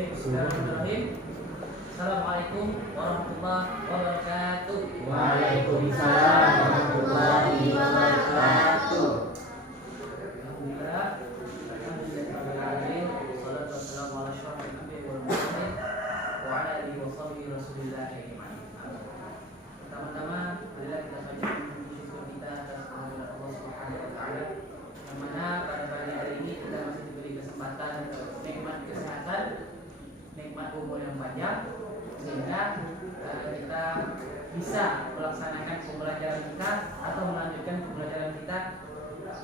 Bismillahirrahmanirrahim. Assalamualaikum warahmatullahi wabarakatuh. Waalaikumsalam warahmatullahi wabarakatuh. Alhamdulillah. Wassalatu wassalamu ala asyrofil anbiya'i wal mursalin wa ala alihi wa sahbihi rasulillah ajma'in. Pertama-tama marilah kita panjatkan puji syukur kita atas kehadiran Allah Subhanahu wa taala. Yang mana pada pagi hari ini kita masih diberi kesempatan nikmat kesehatan, nikmat umur yang panjang, sehingga kita bisa melaksanakan pembelajaran kita atau melanjutkan pembelajaran kita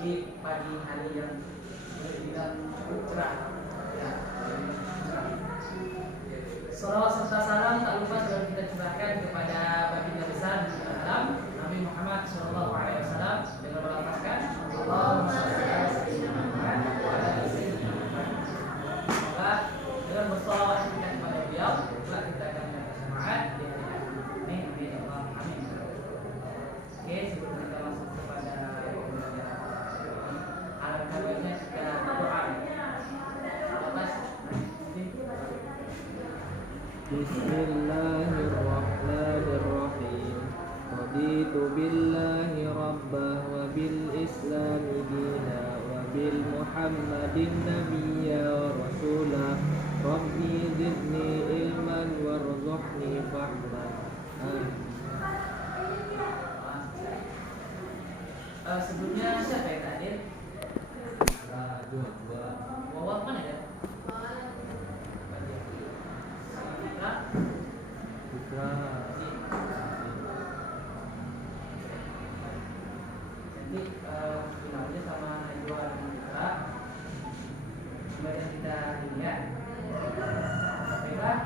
di pagi hari yang cukup cerah. Salawat serta salam tak lupa selalu kita curahkan kepada baginda besar dalam Nabi Muhammad SAW dengan melafazkan Allahumma shalli ala sayyidina Muhammad wa ala ali sayyidina Muhammad. Semoga dengan bersalawat kita kepada beliau telah kita akan mendapat syafaat di hari kiamat. Amin ya Allah. Amin. Oke, sebelum kita masuk kepada pembelajaran alangkah baiknya kita berdoa. Bismillahirrahmanirrahim. Raditu billahi rabbah wa bil islami dina wa bil muhammadin nabiyya wa rasulah. Rabbi zidni ilman warzuqni fahman. Sebelumnya siapa yang hadir? Wawah mana ya? Jadi finalnya sama Najwa dan Putra. Kemudian kita lihat. Baiklah,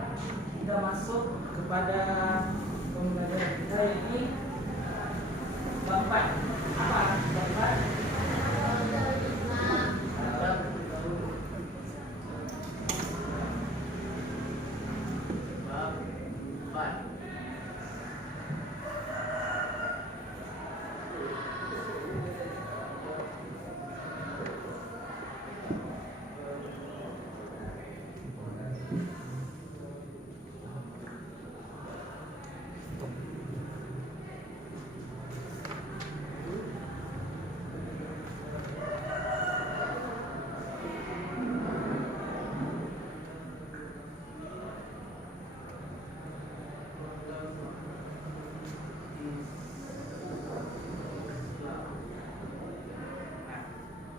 kita masuk kepada pembelajaran kita ini bab 4. Apa bab 4?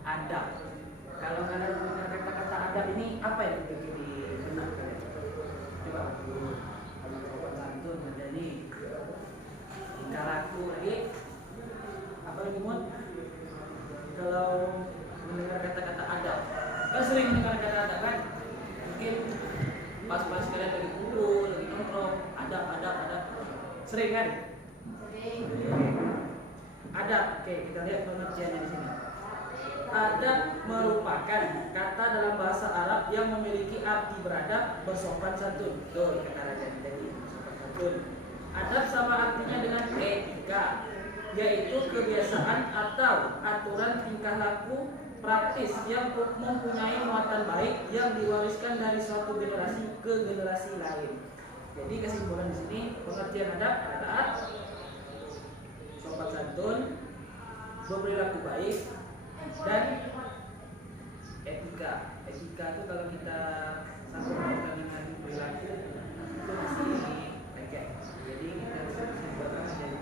Adab. Kalau kalian mendengar kata-kata adab ini apa yang terpikir di benak kalian? Coba. Kalau sopan santun menjadi tingkah laku lagi. Apa lagi Mun? Kalau mendengar kata-kata adab, kan sering mendengar kata adab kan? Mungkin pas-pas kalian lagi kumpul, lagi nongkrong, adab. Sering kan? Sering. Adab. Oke, kita lihat pengertiannya di sini. Adab merupakan kata dalam bahasa Arab yang memiliki arti beradab, bersopan santun. Betul kata Raja tadi, bersopan santun. Adab sama artinya dengan etika, yaitu kebiasaan atau aturan tingkah laku praktis yang mempunyai muatan baik yang diwariskan dari suatu generasi ke generasi lain. Jadi kesimpulan di sini pengertian adab adalah sopan santun, berperilaku baik, dan etika. Etika itu kalau kita sambungkan dengan perilaku itu masih leceh. Jadi kita bisa simpulkan di sini.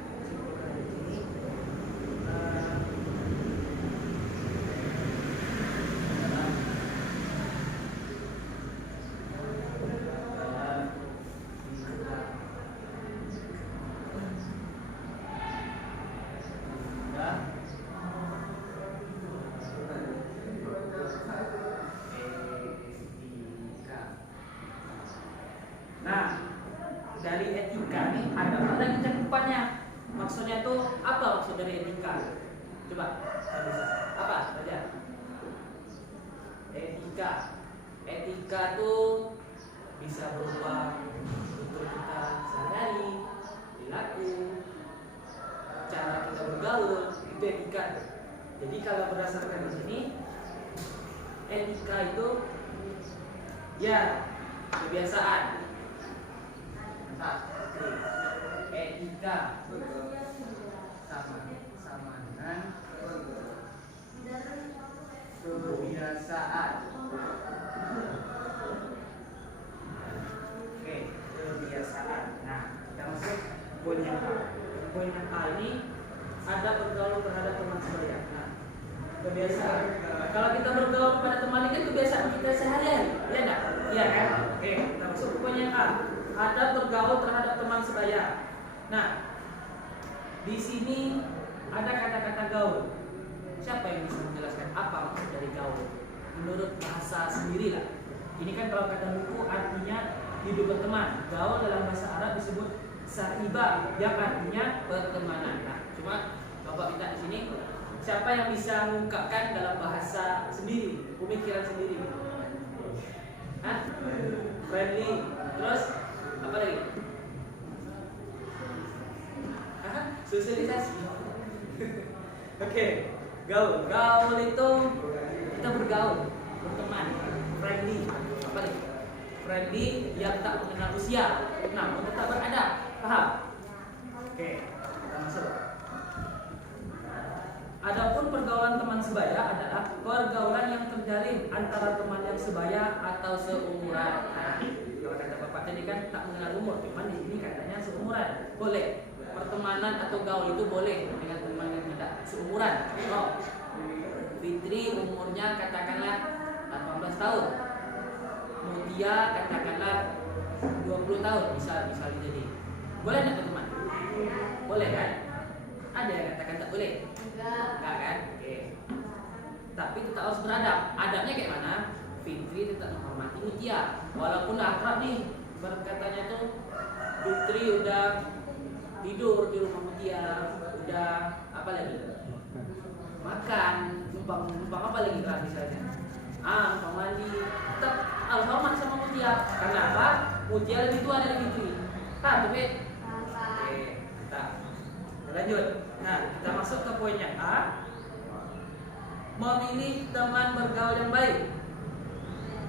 Dari etika nih ada cakupannya. Maksudnya tuh apa maksud dari etika? Coba bisa. Apa saja? Etika tuh bisa berupa tutur kita sehari-hari, perilaku, cara kita bergaul, itu etika. Jadi kalau berdasarkan di sini, etika itu ya kebiasaan. Etika sama dengan kebiasaan. Oke, kebiasaan. Nah, kita masuk poin yang A. Poin yang A ini ada bergaul terhadap teman sebaya. Nah, kebiasaan. Kalau kita bergaul pada teman ini kan kebiasaan kita sehari-hari, ya enggak? Iya kan? Oke, kita masuk ke poin yang A. Ada bergaul terhadap teman sebaya. Nah, di sini ada kata-kata gaul. Siapa yang bisa menjelaskan apa maksud dari gaul? Menurut bahasa sendiri lah. Ini kan kalau kata buku artinya hidup berteman. Gaul dalam bahasa Arab disebut sahibah, yang artinya pertemanan. Nah, cuma Bapak minta di sini siapa yang bisa mengungkapkan dalam bahasa sendiri, pemikiran sendiri? Hah? Friendly. Terus apa lagi? Hah? Sosialisasi. Oke, gaul. Gaul itu kita bergaul, berteman, friendly. Apa lagi? Friendly yang tak mengenal usia, namun tetap beradab. Paham? Oke, kita masuk. Adapun pergaulan teman sebaya adalah pergaulan yang terjalin antara teman yang sebaya atau seumuran. Nah, kalau kata Bapak tadi kan tak mengenal umur, cuman di sini katanya seumuran. Boleh. Pertemanan atau gaul itu boleh dengan teman yang tidak seumuran. Oh, Fitri umurnya katakanlah 18 tahun. Mutia katakanlah 20 tahun, bisa jadi. Boleh enggak teman? Boleh kan? Ada yang katakan tak boleh? Enggak kan? Oke. Tapi tetap harus beradab. Adabnya kayak mana? Fitri tetap menghormati Mutia. Walaupun akrab nih, berkatanya tuh Fitri udah tidur di rumah Mutia, udah apa lagi? Makan, numpang apa lagi kan misalnya? Numpang mandi. Tetap harus hormat sama Mutia. Karena apa? Mutia lebih tua dari Fitri. Tuh, Bet? Oke, kita lanjut. Nah, kita masuk ke poin yang A. Memilih teman bergaul yang baik.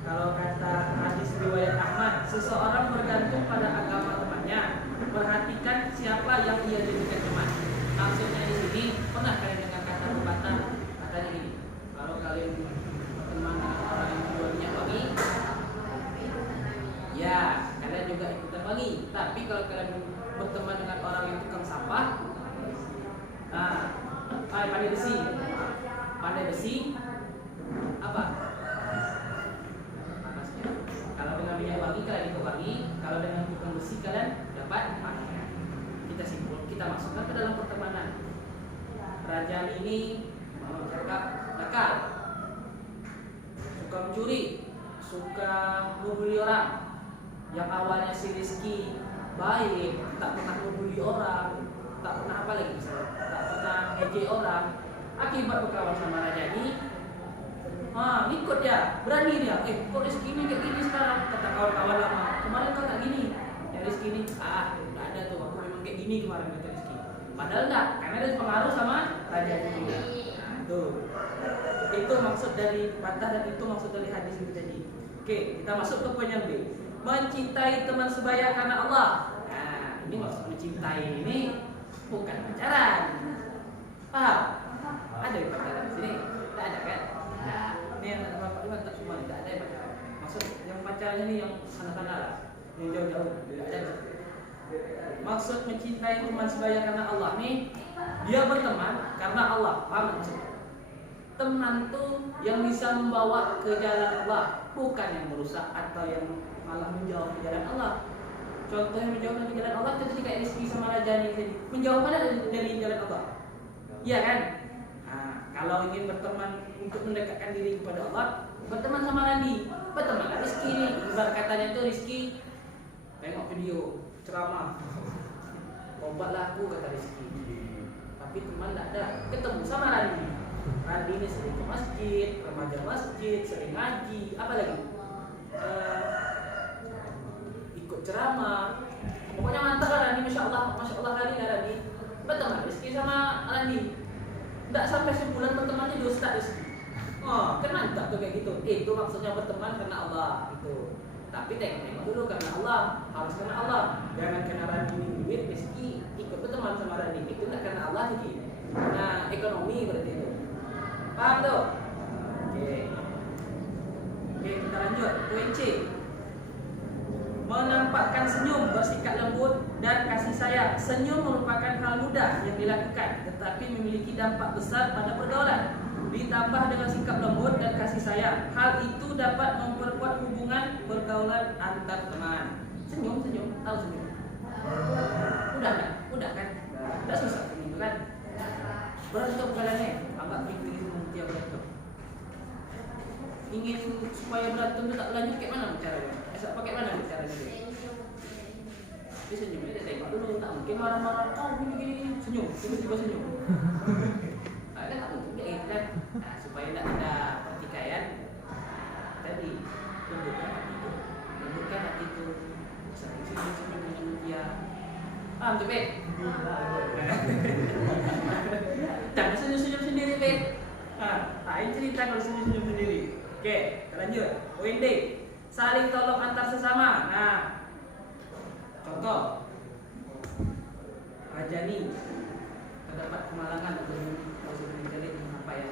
Kalau kata hadis riwayat Ahmad, seseorang bergantung pada agama temannya. Perhatikan siapa yang ia jadikan teman. Maksudnya di sini, pernah kalian dengar kata pepatah? Katanya gini, kalau kalian berteman dengan orang yang jualnya wangi, ya kalian juga ikutan wangi. Tapi kalau kalian berteman dengan orang yang tukang sampah, pandai besi, apa? Panasnya. Kalau dengan minyak wangi kalian ikut wangi, kalau dengan tukang besi kalian dapat panasnya. Kita simpul, kita masukkan ke dalam pertemanan. Raja ini bercakap nakal, suka mencuri, suka membuli orang. Yang awalnya si Rizky baik, tak pernah membuli orang, tak pernah apa lagi misalnya, tak pernah ngejek orang. Akibat berkawan sama raja ini, ikut dia, berani dia. Kok Rizky ini kayak gini sekarang? Kata kawan-kawan lama, kemarin kau tak gini. Ya Rizky ini, nggak ada tuh, aku memang kayak gini kemarin kata Rizky. Padahal enggak, karena dia pengaruh sama raja ini. Nah, itu maksud dari patah dan itu maksud dari hadis itu tadi. Oke, kita masuk ke poin yang B. Mencintai teman sebaya karena Allah. Nah, ini maksud mencintai ini bukan pacaran. Paham? Ada yang pacaran di sini? Tak ada kan? Nah, ini yang Bapak Iwan tak semua tidak ada yang pacaran. Maksud yang pacaran ini yang sana-sana lah, yang jauh-jauh tidak ada. Maksud mencintai teman sebaya karena Allah nih, dia berteman karena Allah. Paham maksudnya? Teman tuh yang bisa membawa ke jalan Allah, bukan yang merusak atau yang malah menjauh ke jalan Allah. Contohnya menjauh dari jalan Allah itu kayak Rizky sama Raja ini, menjauh mana dari jalan Allah? Iya kan? Nah, kalau ingin berteman untuk mendekatkan diri kepada Allah, berteman sama Randi, berteman Rizky ini. Ibarat katanya itu Rizky tengok video ceramah, obatlah aku kata Rizky. Tapi teman tidak ada, ketemu sama Randi. Randi ini sering ke masjid, remaja masjid, sering ngaji, apa lagi? Ikut ceramah. Pokoknya mantap lah Randi, masya Allah Randi. Berteman Rizky sama Randi. Tidak sampai sebulan bertemannya di Ustaz Rizky. Kan mantap tuh kayak gitu. Itu maksudnya berteman karena Allah itu. Tapi tengok dulu karena Allah, harus karena Allah. Jangan karena Rani ini duit, rezeki ikut berteman sama Rani itu tidak karena Allah jadi. Nah, ekonomi berarti itu. Paham tuh? Oke. Oke, kita lanjut. Poin C. Menampakkan senyum, bersikap lembut dan kasih sayang. Senyum merupakan hal mudah yang dilakukan, tetapi memiliki dampak besar pada pergaulan. Ditambah dengan sikap lembut dan kasih sayang, hal itu dapat memperkuat hubungan pergaulan antar teman. Senyum, tahu senyum? Mudah kan? Mudah kan? Tidak susah senyum kan? Berantem kalian anggap Fikri dia berantem. Ingin supaya berantem itu tak lanjut kayak mana caranya? Pakai mana caranya dia? Dia senyum, dia tengok dulu, tak mungkin marah-marah. Oh gini, senyum, tiba-tiba senyum. Kan tak mungkin dia kan? Nah, supaya tidak ada pertikaian. Tadi lembutkan hati itu, senyum dia. Paham tuh, Beb? Jangan senyum-senyum sendiri, Beb. Ini cerita kalau senyum-senyum sendiri. Oke, kita lanjut. Poin D. Saling tolong antar sesama. Nah, contoh Rajani terdapat kemalangan atau apa ya?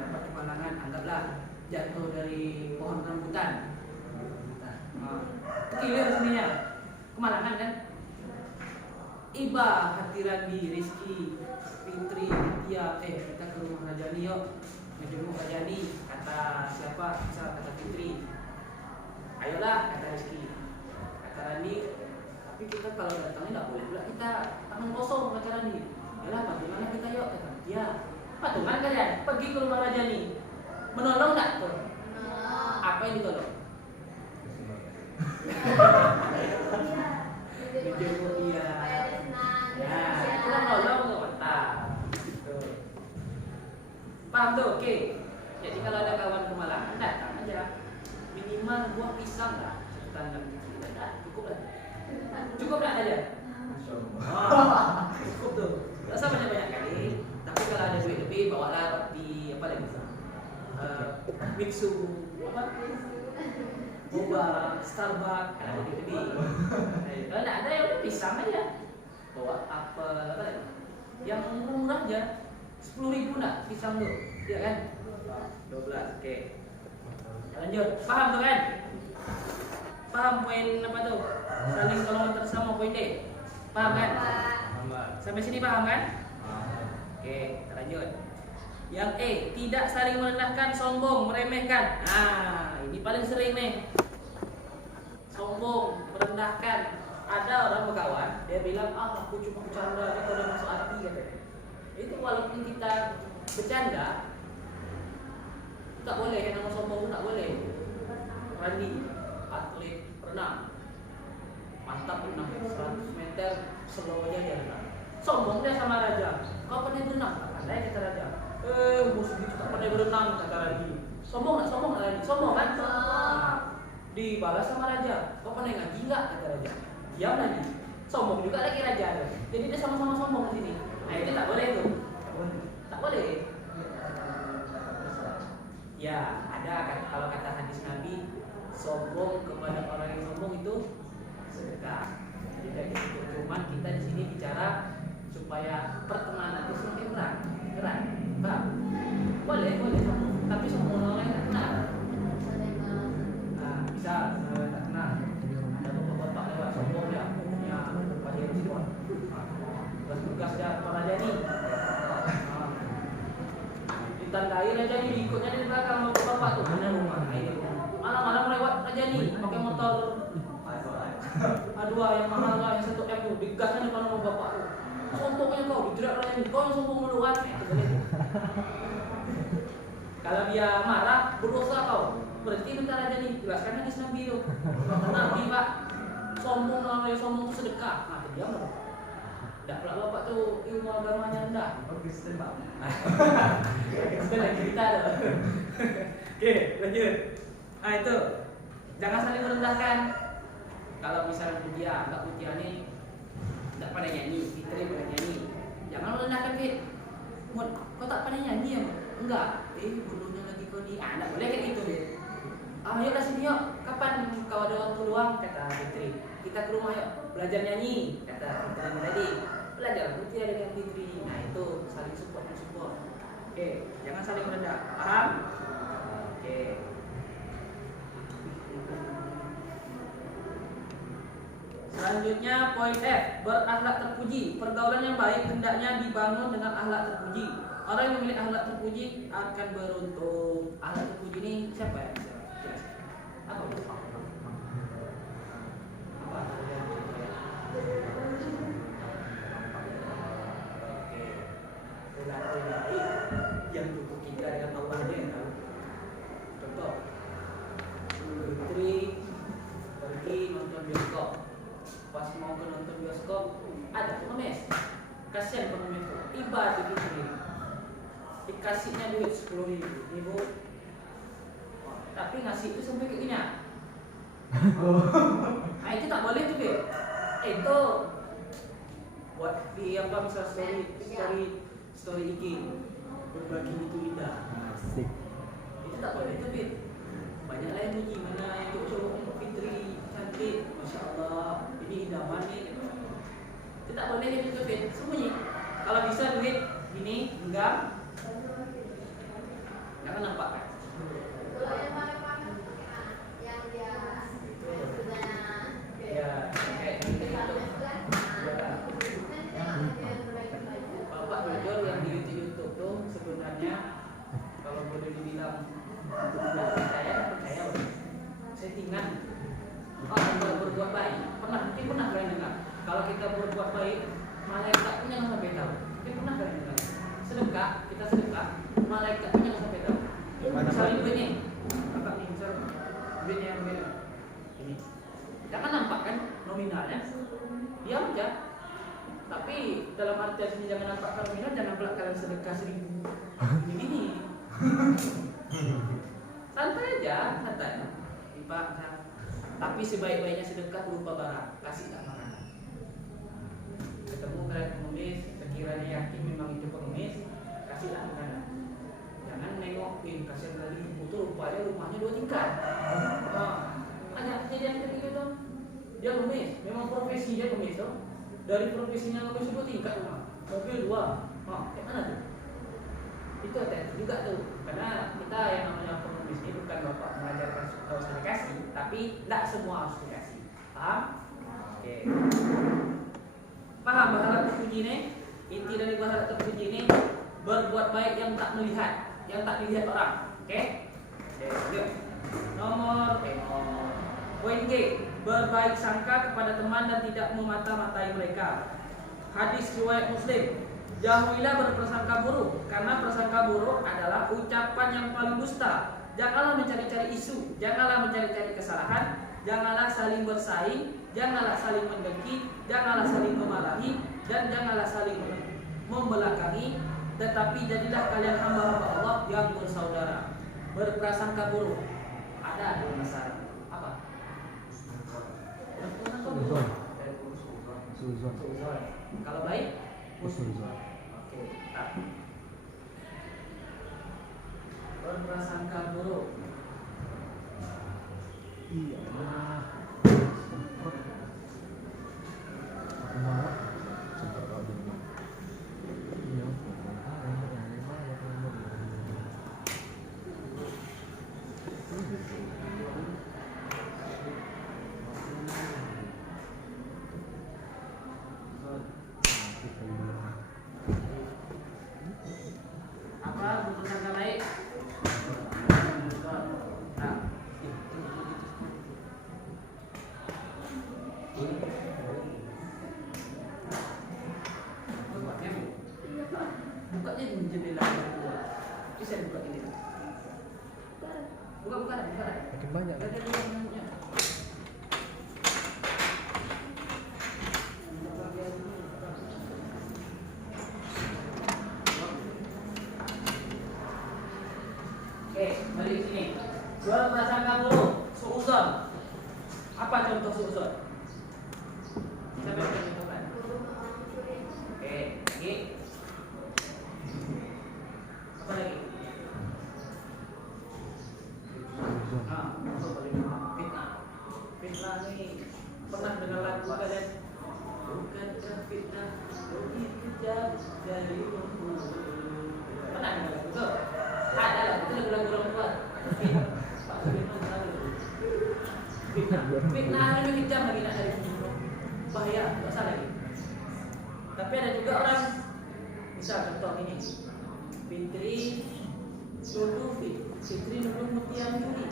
Dapat kemalangan, anggaplah jatuh dari pohon rambutan. Kilir sebenarnya kemalangan kan? Iba hati Randi, Rizky, Fitri, Tia, kita ke rumah Rajani yuk. Menjenguk Rajani, kata siapa? Misal kata Fitri. Ayolah, kata Rizky. Kata Rani, tapi kita kalau datangnya nggak boleh pula kita tangan kosong, kata Rani. Yalah, bagaimana kita yuk, kata dia. Patungan kalian, pergi ke rumah Rajani. Menolong nggak tuh? Apa yang ditolong? Menjenguk dia. Ya, kita menolong tuh, mantap. Paham tuh, oke. Jadi kalau ada kawan kemalangan, datang aja. Minimal buah pisang lah, sekitar 6 biji. Cukup lah. Cukup lah aja. Cukup tuh. Gak usah banyak-banyak kali. Tapi kalau ada duit lebih, bawalah di apa lagi? Mixu, apa? Boba, Starbucks, ada duit lebih. Kalau tidak ada ya udah pisang aja. Bawa apel, apa lagi? Yang murah aja. 10.000 nak pisang tuh, ya kan? 12, oke. Lanjut, paham tuh kan? Paham poin apa tuh? Saling tolong antar sesama, poin D. Paham kan? Sampai sini paham kan? Oke, kita lanjut. Yang E, tidak saling merendahkan, sombong, meremehkan. Nah, ini paling sering nih. Sombong, merendahkan. Ada orang berkawan, dia bilang, aku cuma bercanda, dia udah masuk hati katanya. Itu walaupun kita bercanda, tak boleh, yang nama sombong tak boleh. Randi, atlet renang, mantap renang 100 meter, slow aja dia renang. Sombong dia sama Raja, kau pandai berenang? Tak pandai, kata Raja. Bos gitu tak pandai berenang, kata Randi. Sombong nak Randi? Sombong kan? Dibalas sama Raja, kau pandai ngaji enggak? Kata Raja. Diam lagi. Sombong juga lagi Raja. Jadi dia sama-sama sombong di sini. Nah itu tak boleh tuh. Tak boleh. Ya ada kalau kata hadis Nabi, sombong kepada orang yang sombong itu sedekah. Jadi cuman kita di sini bicara supaya pertemanan itu semakin erat. Bang, boleh sombong, tapi sombong orang lain tak kenal. Nah bisa tak kenal. Ada bapak-bapak lewat sombong ya, punya pada semua. Tugas dia para Rajani. Ditandai Rajani, diikutnya di belakang bapak tuh, mana rumah. Malam-malam lewat Rajani pakai motor A2 yang mahal lah, yang 1M tuh, digasnya depan rumah bapak tuh. Sombongnya kau, dijerat Rajani, kau yang sombong duluan. Itu boleh. Kalau dia marah, berdosa kau. Berarti bentar Rajani, jelaskan hadis Nabi tuh. Nabi Pak, sombong namanya sombong itu sedekah. Nah, diam lah. Tak pula bapak tu ilmu agamanya rendah. Kristen Pak. Kristen lagi cerita tu. Oke, lanjut. Itu jangan saling merendahkan. Kalau misalnya dia agak putih ni, tak pandai nyanyi, Fitri pandai nyanyi. Jangan merendahkan Fit. Mut, kau tak pandai nyanyi ya? Enggak. Bodohnya lagi kau ni. Tak boleh kayak gitu Fit. Ayolah sini yuk. kapan kau ada waktu luang, kata Fitri. Kita ke rumah yuk, belajar nyanyi, kata Fitri tadi. Belajar Fitri dengan Fitri. Nah itu saling support. Oke, jangan saling merendah. Paham? Oke. Selanjutnya poin F, berakhlak terpuji. Pergaulan yang baik hendaknya dibangun dengan akhlak terpuji. Orang yang memiliki akhlak terpuji akan beruntung. Akhlak terpuji ini siapa ya? Apa? Apa? Oke. Yang cukup kita dengan Allah dia yang tahu. Contoh, Fitri pergi nonton bioskop. Pas mau ke nonton bioskop ada pengemis. Kasihan pengemis itu. Tiba di Fitri dikasihnya duit 10.000. Tapi ngasih itu sampai ke kenyang. Nah itu tak boleh tuh Beb. Itu buat di apa misal story IG berbagi itu indah. Asik. Itu tak boleh tuh Beb. Banyak lah yang muji mana yang cowok Fitri cantik, masya Allah, ini idaman nih. Itu tak boleh gitu Beb. Sembunyi. Kalau bisa duit gini genggam, jangan nampak kan. Ya, kayak gitu. Bapak belajar yang di YouTube tuh sebenarnya kalau boleh dibilang percaya loh. Settingan. Berbuat baik. Mungkin pernah kalian dengar. Kalau kita berbuat baik, malaikat pun jangan sampai tahu. Mungkin pernah kalian dengar. Sedekah, kita sedekah, malaikat pun jangan sampai tahu. Misalnya duit nih, kakak nih misal duitnya yang beda. Ini. Jangan nampak kan nominalnya, diam aja. Tapi dalam artian sini jangan nampak nominal, jangan pula kalian sedekah 1.000. Ini. Santai aja, santai. Tapi sebaik-baiknya sedekah berupa barang, kasihlah makanan. Ketemu kalian pengemis, sekiranya yakin memang itu pengemis, kasihlah makanan. Jangan nengok, kasihan kali itu rupanya rumahnya 2 tingkat. Banyak kejadian kayak gitu. Dia ngemis, memang profesi dia ngemis tuh. Dari profesinya ngemis 2 tingkat rumah, mobil 2. Kayak mana tuh? Itu hati-hati juga tuh, karena kita yang namanya pengemis ini bukan bapak mengajarkan sedekah, tapi tidak semua harus dikasih. Paham? Oke. Paham bahasa terpuji ini? Inti dari bahasa terpuji ini berbuat baik yang tak dilihat orang. Oke? Yuk. Nomor poin G, berbaik sangka kepada teman dan tidak memata-matai mereka. Hadis riwayat Muslim. Jauhilah berprasangka buruk, karena prasangka buruk adalah ucapan yang paling dusta. Janganlah mencari-cari isu, janganlah mencari-cari kesalahan, janganlah saling bersaing, janganlah saling mendengki, janganlah saling memarahi, dan janganlah saling membelakangi. Tetapi jadilah kalian hamba-hamba Allah yang bersaudara. Berprasangka buruk ada dalam bahasa apa? Suzon. Kalau baik? Suzon. Oke, berprasangka buruk. Iya. Makin banyak. Oke, balik sini. Berprasangka buruk, suudzon. Apa contoh suudzon? Siapa yang menentukan? Oke, lagi. Apa lagi? Fitnah. Fitnah nih pernah dengar lagu kalian? Bukankah fitnah lebih kejam dari pembunuh? Pernah dengar lagu itu? Ada lah, itu lagu-lagu orang tua. Pak Sudirman tahu. Fitnah lebih kejam lagi nak dari pembunuh. Bahaya, tak salah lagi. Tapi ada juga orang, misal contoh ini, Fitri Nuduh Fitri nuduh Mutia mencuri.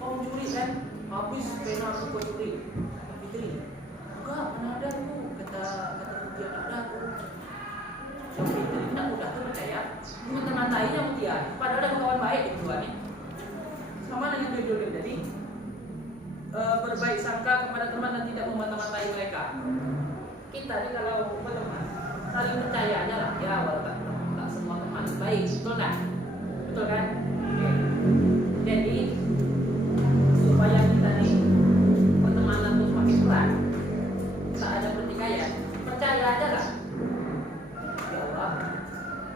Kau mencuri kan? Habis pena aku kau curi. Fitri, enggak, mana ada aku. Kata Mutia, tak ada aku. So Fitri tak mudah tu percaya. Mata-matainya Mutia, padahal ada kawan baik itu kan. Sama dengan judul jadi berbaik sangka kepada teman dan tidak memata-matai mereka. Kita ni kalau berteman saling percaya aja lah. Ya, walaupun tak semua teman baik, betul kan? Betul kan? Okay. Jadi supaya kita ni pertemanan tu semakin kuat, tak ada pertikaian, percaya aja lah. Ya Allah,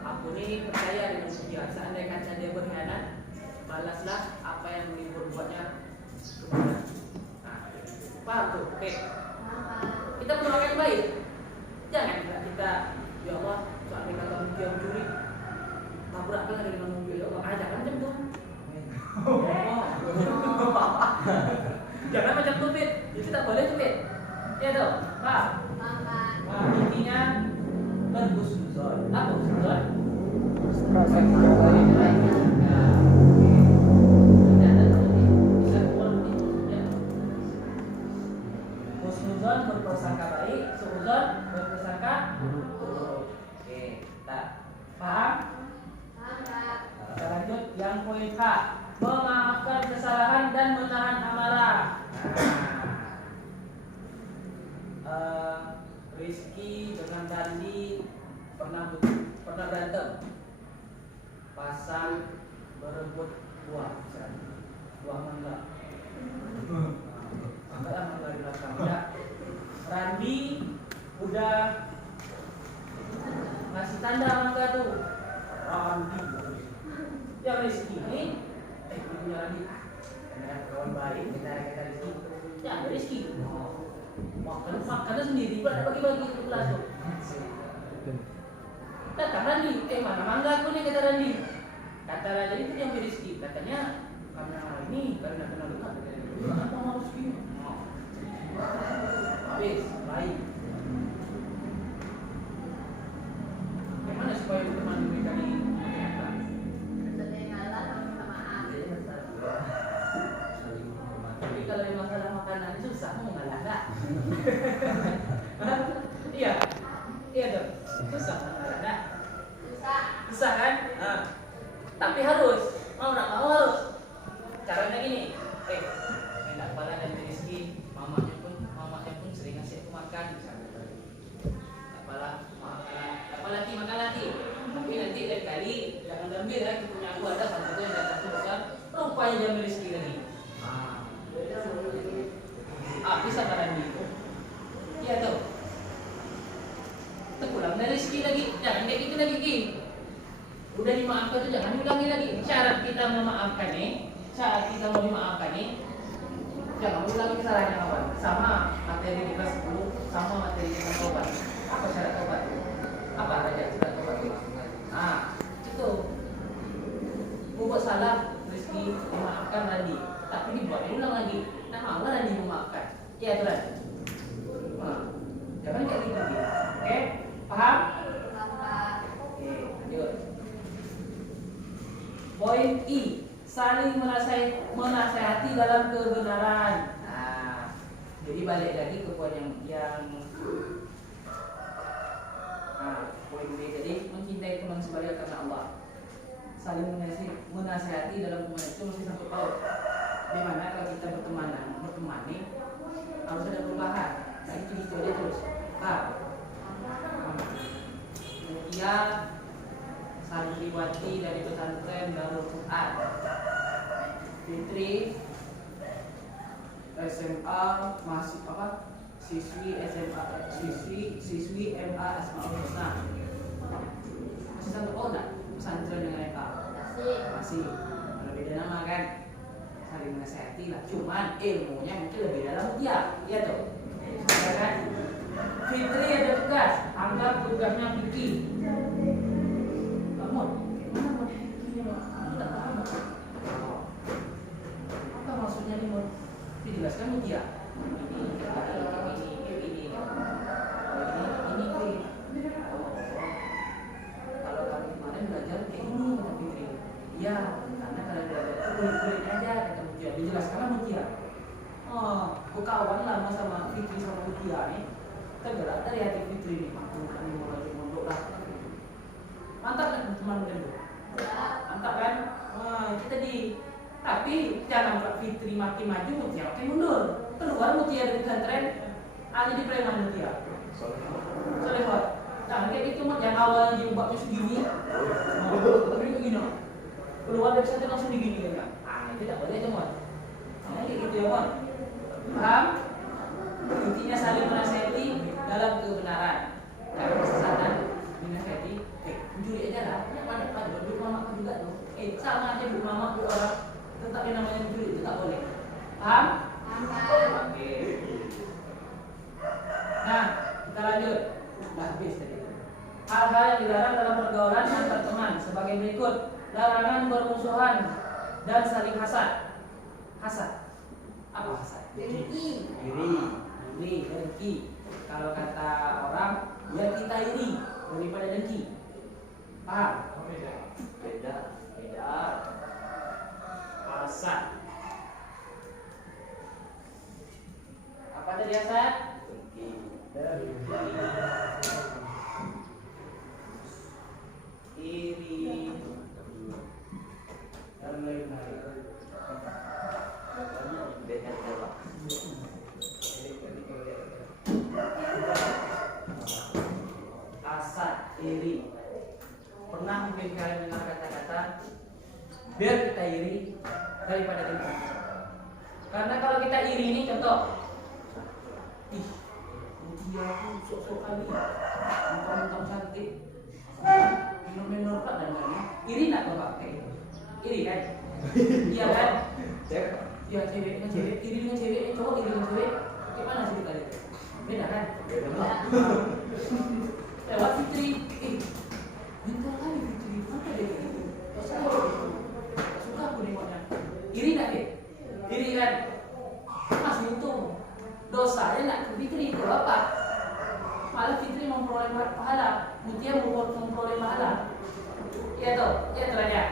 aku ni percaya dengan dia. Seandainya kata dia berkhianat, balaslah apa yang diperbuatnya kepada. Nah, paham tu? Okey. Kita mendoakan yang baik. Jangan kita, ya Allah, seandainya kata dia mencuri, tabraklah dengan mobil. Ya Allah, jangan macam tu. Jangan macam tu, Fit. Itu tak boleh tu, Fit. Ya tu, faham? Nah, intinya berhusnuzon. Apa husnuzon? Husnuzon berprasangka baik, suuzon berprasangka buruk. Oke, tak paham? Kita lanjut yang poin H, memaafkan kesalahan dan menahan amarah. Rizky dengan Dandi pernah berantem, pasang berebut buah mangga. Angkatlah mangga di belakang. Ya. Randi udah ngasih tanda mangga tuh. Randi. Ya Rizky ini, punya Randi. Karena kawan baik kita Rizky. Ya Rizky. Makan sendiri pula bagi-bagi itu langsung. Datang Randi, mana mangga aku nih kata Randi. Kata Randi itu yang Rizky, katanya karena ini karena kenal dekat. Apa mau Rizky? Habis, baik. Bagaimana supaya teman mereka ini ternyata? Tapi kalau yang masalah makanan susah mau ngalah tak? Iya, iya dong. Susah mau ngalah tak? Susah kan? Nah, tapi harus, mau nak mau harus. Caranya gini, minta kepala dan Rizky, mamanya pun sering ngasih aku makan, misalnya. Kepala makan lagi. Tapi nanti lain kali jangan ambil ya, punya aku ada salah satu yang datang besar, rupanya jam Rizky lagi. Bisa barang itu. Iya tuh. Terpulang dari Rizky lagi, jangan kayak gitu lagi Ki. Udah dimaafkan tuh jangan ulangi lagi. Syarat kita memaafkan nih, saat kita mau dimaafkan nih, jangan ulangi kesalahan kawan. Sama materi kita 10, sama materi kita tobat. Apa syarat tobat? Apa aja syarat tobat? Itu. Buat salah Rizky dimaafkan tadi, tapi dibuat ulang lagi. Nah, mau Randi memaafkan? Ya itu Randi. Jangan kayak gitu. Oke, paham? Oke, lanjut. Poin I, saling menasehati dalam kebenaran. Jadi balik lagi ke poin yang poin B tadi, mencintai teman sebaya karena Allah. Saling menasehati dalam kebenaran itu mesti sangkut paut. Di mana kalau kita berteman nih harus ada perubahan. Nah itu aja terus. Mutia santriwati dari pesantren Darul Quran. Fitri SMA masih siswi MA Asmaul Husna. Masih satu pesantren dengan MA. Masih. Kalau beda nama kan saling menasehati. nasihati lah, cuman ilmunya mungkin lebih dalam dia, iya tuh, ya kan? Fitri ada tugas, anggap tugasnya fikih. Kamu, gimana mau fikihnya? Aku tak paham. Apa maksudnya nih mau dijelaskan mutia? Kalau kamu kemarin belajar kayak ini kata Fitri, ya karena kalian belajar itu kulit aja kata Mutia, dijelaskanlah Mutia. Oh, kawan lama sama Fitri sama Mutia nih, tergerak dari hati Fitri nih, aku kami mau belajar mondok lah. Mantap kan teman itu? Mantap kan? Wah itu tadi. Tapi jangan Pak Fitri makin maju, Mutia makin mundur. Keluar Mutia dari pesantren, hanya di preman Mutia. Solehot. Jangan kayak gitu mat, yang awalnya jilbabnya segini, tapi begini. Keluar dari pesantren langsung digini kan? Itu tak boleh teman. Kayak gitu ya mat. Paham? Intinya saling menasihati dalam kebenaran. Kalau kesesatan dinasihati, jujur aja lah. Yang pada duduk mama juga tuh. Sama aja duduk mama duduk orang. Tetap yang namanya jujur itu tak boleh. Paham? Oke. Nah, kita lanjut. Sudah habis tadi. Hal-hal yang dilarang dalam pergaulan antar teman sebagai berikut: larangan bermusuhan dan saling hasad. Hasad. Apa hasad? Iri. Iri, dengki. Kalau kata orang, biar kita iri daripada dengki. Paham? Beda. Hasad. Apa tadi hasad? Iri dan lain-lain. Hasad, iri. Pernah mungkin kalian dengar kata-kata biar kita iri daripada dengki. Karena kalau kita iri ini contoh, ih, dia aku sok-sok kali, mentang-mentang cantik, minum pak dan lainnya. Iri nak bapak kayak gitu? Iri kan? Iya kan? Ya cewek, iri dengan cewek, cowok iri dengan cewek, gimana ceritanya? Beda kan? Lewat Fitri, minta kali Fitri, apa dia kayak gitu? Suka aku nengoknya. Iri nak deh? Iri kan? Masih untung. Dosanya nak ke Fitri, ke bapak. Malah Fitri memperoleh pahala, Mutia memperoleh pahala. Iya toh, iya toh ya.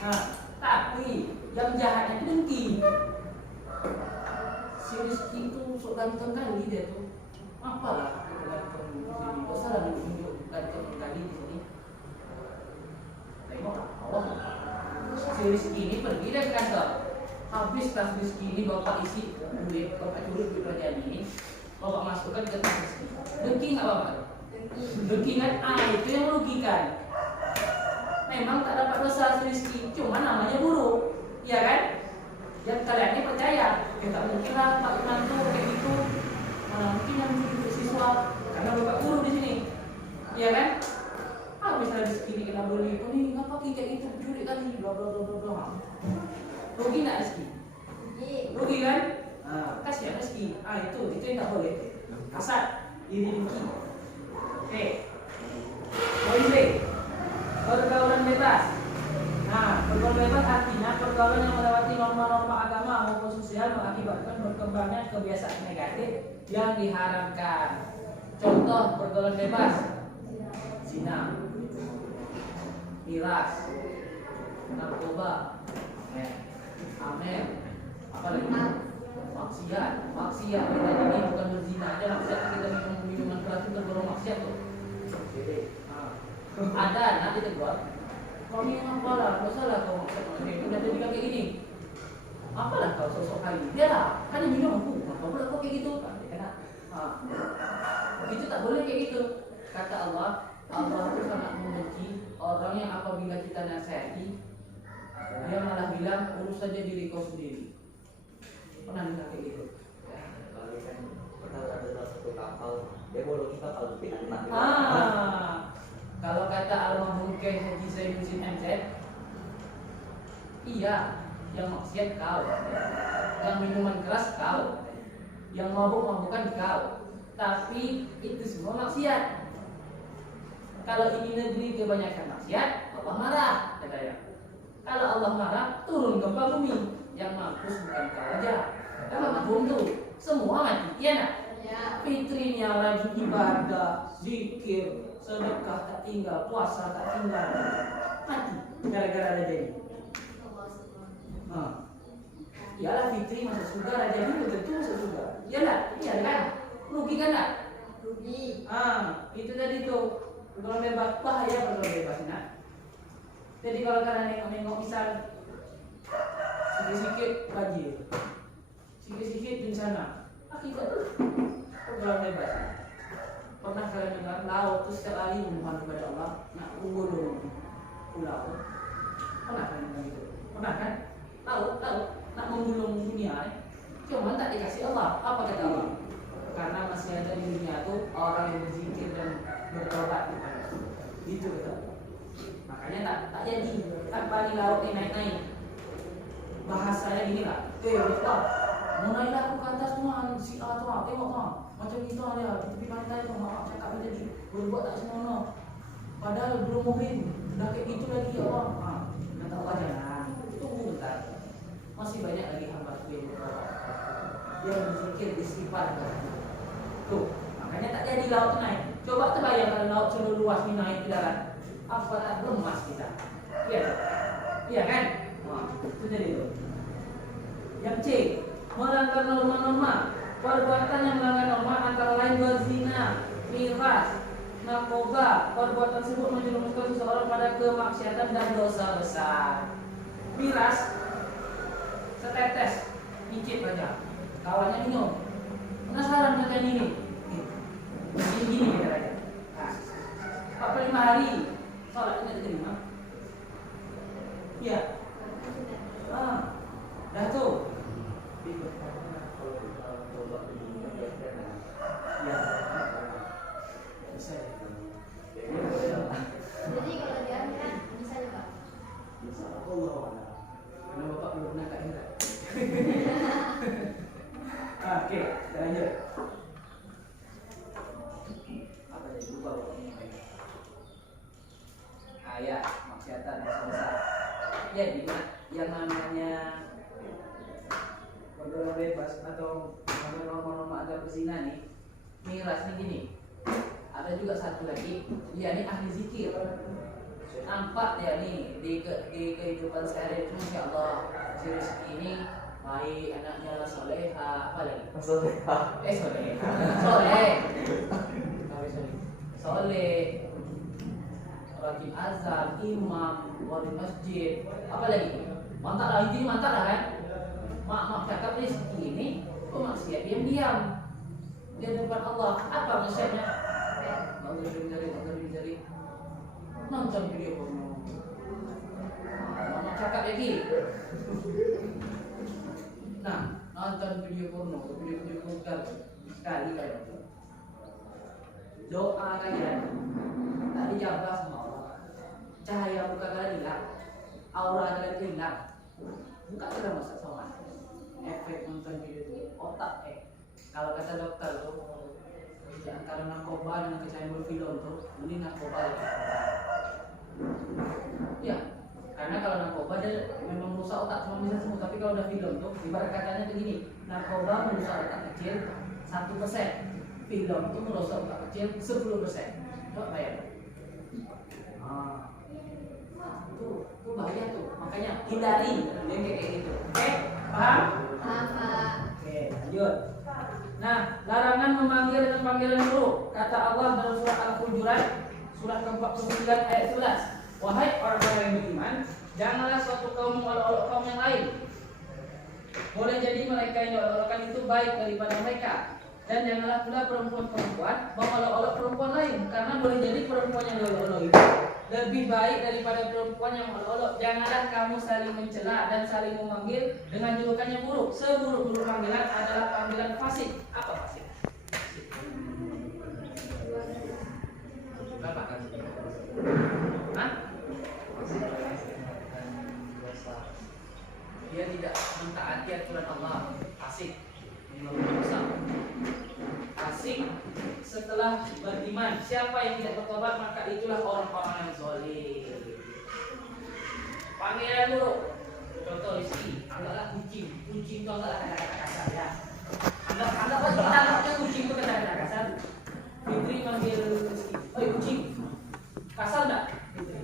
Nah, tapi yang jahatnya itu dengki. Si Rizky itu sok ganteng kali dia tuh. Apalah ganteng di sini? Kok salah ditunjuk ganteng kali di sini? Tengok, Allah. Si Rizky ini pergi dari kantor. Habis tas Rizky ini bapak isi duit, bapak curut di kerjaan ini, bapak masukkan ke tas Rizky. Dengki nggak bapak? Dengki kan? Itu yang merugikan. Memang tak dapat dosa Rizky, cuma namanya buruk, iya kan? Yang kalian ini percaya, ya tak mungkin lah Pak Menantu kayak gitu. Mana mungkin yang menjadi siswa, karena bapak guru di sini, iya kan? Misalnya Rizky ini kena bully, oh nih ngapa kayak gitu, curi kali, bla bla bla bla. Rugi nggak Rizky? Rugi kan? Kasihan Rizky. Itu yang tak boleh. Hasad, iri dengki. Oke. Poin B. Pergaulan bebas. Nah, pergaulan bebas artinya pergaulan yang melewati norma-norma agama maupun sosial mengakibatkan berkembangnya kebiasaan negatif yang diharamkan. Contoh pergaulan bebas: zina, miras, narkoba, amer, apa lagi? Maksiat. Kita ini bukan berzina aja, maksiat kita minum minuman keras itu tergolong maksiat tuh. Ada nanti tegur, kau ini apalah, nggak salah kau maksiat ini udah jadi kayak gini. Apalah kau sosok kali? Dia lah, kan yang minum aku, kau boleh kau kayak gitu? Itu tak boleh kayak gitu. Kata Allah itu sangat membenci orang yang apabila kita nasihati, dia malah bilang urus saja diri kau sendiri. Pernah dengar kayak gitu? Kalau kan pernah ada satu kapal, dia bawa kita kalau tidak. Kalau kata almarhum Kiai Haji Zainuddin MZ, iya, Yang maksiat kau. Yang minuman keras kau. Yang mabuk-mabukan kau. Tapi itu semua maksiat. Kalau ini negeri kebanyakan maksiat, Allah marah, katanya. Kalau Allah marah, turun gempa bumi. Yang mampus bukan kau aja. Kalau bom tuh semua mati, iya nak? Ya. Fitrinya rajin ibadah, zikir, sedekah tak tinggal, puasa tak tinggal, mati gara-gara ada jadi. Iyalah Fitri masuk surga, Raja ini tentu masuk surga. Iyalah, iya kan? Rugi kan tak? Rugi. Itu tadi tuh pergaulan bebas, bahaya pergaulan bebas nak. Jadi kalau kalian nengok misal sikit-sikit banjir, sikit-sikit bencana, akibat pergaulan bebas. Pernah kalian dengar laut itu setiap kali memohon kepada Allah nak menggulung pulau? Pernah kalian dengar itu? Pernah kan? Laut nak menggulung dunia, cuma tak dikasih Allah. Apa kata Allah? Karena masih ada di dunia itu orang yang berzikir dan bertobat kepada Allah. Itu kata Allah. Makanya tak jadi. Tak balik laut ini naik-naik. Bahasanya gini lah. Allah, mau naiklah aku ke atas tuan, si A tuan, tengok tuan. Macam kita dia, di tepi pantai tu, maaf cakap macam ni, berbuat tak senonoh. Padahal belum muhrim, dah kayak gitu lagi ya Allah. Kata Allah jangan, tunggu bentar. Masih banyak lagi hamba yang berdoa, yang berzikir istighfar. Tuh, makanya tak jadi laut naik. Coba terbayang kalau laut seluruh luas ni naik ke darat, apa tak lemas kita? Iya, iya kan? Itu jadi itu. Yang C, melanggar norma-norma. Perbuatan yang melanggar norma antara lain berzina, miras, narkoba. Perbuatan tersebut menjerumuskan seseorang pada kemaksiatan dan dosa besar. Miras, setetes, nyicip aja. Kawannya minum. Penasaran katanya ini. Gini katanya. 45 hari sholatnya diterima. Iya. Dah tuh. Ya, bisa. Jadi kalau dia kan bisa juga. Bisa Allah. Karena bapak belum pernah kat Irak. Oke, kita lanjut. Apa jadi lupa bapak? Ayat maksiatan dosa besar. Jadi yang namanya pergaulan bebas atau norma-norma agama berzina nih, miras nih gini. Ada juga satu lagi, dia ini ahli zikir. Nampak dia nih di kehidupan sehari-hari, Masya Allah, si rezeki ini baik, anaknya soleha, apa lagi? Soleha. Soleh, rajin azan, imam, wali masjid, apa lagi? Mantap lah, intinya mantap lah kan? Maaf cakap rezeki ini, kok maksiat diam-diam di depan Allah. Apa maksudnya? Mencari nonton video porno. Maaf cakap lagi. Nah, nonton video porno, video vulgar sekali kayak itu. Doa kalian tak dijabah sama Allah. Cahaya muka kalian hilang, aura kalian hilang. Bukan sudah masak sama. Efek nonton video itu otak kalau kata dokter tuh antara narkoba dengan kecanduan berfilm tuh ini narkoba ya. Ya, karena kalau narkoba dia memang merusak otak cuma bisa sembuh, tapi kalau udah film tuh ibarat katanya begini, narkoba merusak otak kecil 1%, film tuh merusak otak kecil 10%. Coba bayar. Itu bahaya tuh, makanya hindari yang kayak gitu. Oke, paham? Oke, lanjut. Nah, larangan memanggil dengan panggilan buruk. Kata Allah dalam surat Al-Hujurat, surat ke-49 ayat 11. Wahai orang-orang yang beriman, janganlah suatu kaum mengolok-olok kaum yang lain. Boleh jadi mereka yang diolok-olokkan itu baik daripada mereka. Dan janganlah pula perempuan-perempuan mengolok-olok perempuan lain, karena boleh jadi perempuan yang diolok-olok itu lebih baik daripada perempuan yang mengolok. Janganlah kamu saling mencela dan saling memanggil dengan julukan yang buruk. Seburuk-buruk panggilan adalah panggilan fasik. Apa fasik? Berapa kan? Hah? dia tidak mentaati aturan Allah, asik melakukan dosa. Asik setelah beriman. Siapa yang tidak bertobat maka itulah orang-orang yang zalim. Panggilan dulu. Contoh Rizki, anggaplah kucing. Kucing itu anggaplah kata-kata kasar ya. Anggap kita anggapnya kucing itu kata-kata kasar. Fitri manggil Rizki, oi kucing. Kasar enggak? Fitri.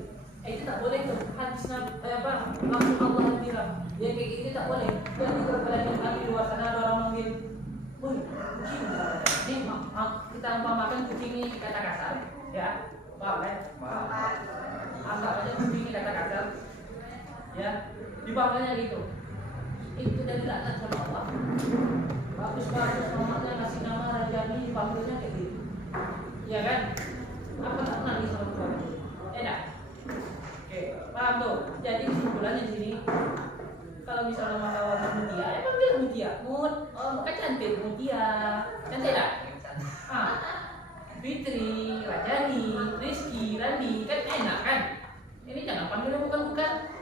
Itu tak boleh tuh. Hadis Nabi langsung Allah bilang, yang kayak gini tak boleh. Dan di perbedaan kami di luar sana ada orang manggil, woi kucing. Ini kita umpamakan kucing ini kata kasar, ya. Paham kan? Anggap aja kucing ini kata kasar. Ya, dipakai gitu. Itu dari laknat sama Allah. Bagus Muhammadnya ngasih nama raja ini dipanggilnya kayak gitu. Ya kan? Apa tak pernah nih sama Tuhan? Enak. Oke, paham tuh. Jadi kesimpulannya di sini, kalau misalnya mau lawan mutia, ya panggil mutia. Kan cantik mutia. Cantik tak? Fitri, Rajani, Rizky, Randi, kan enak kan? Ini jangan panggilnya bukan.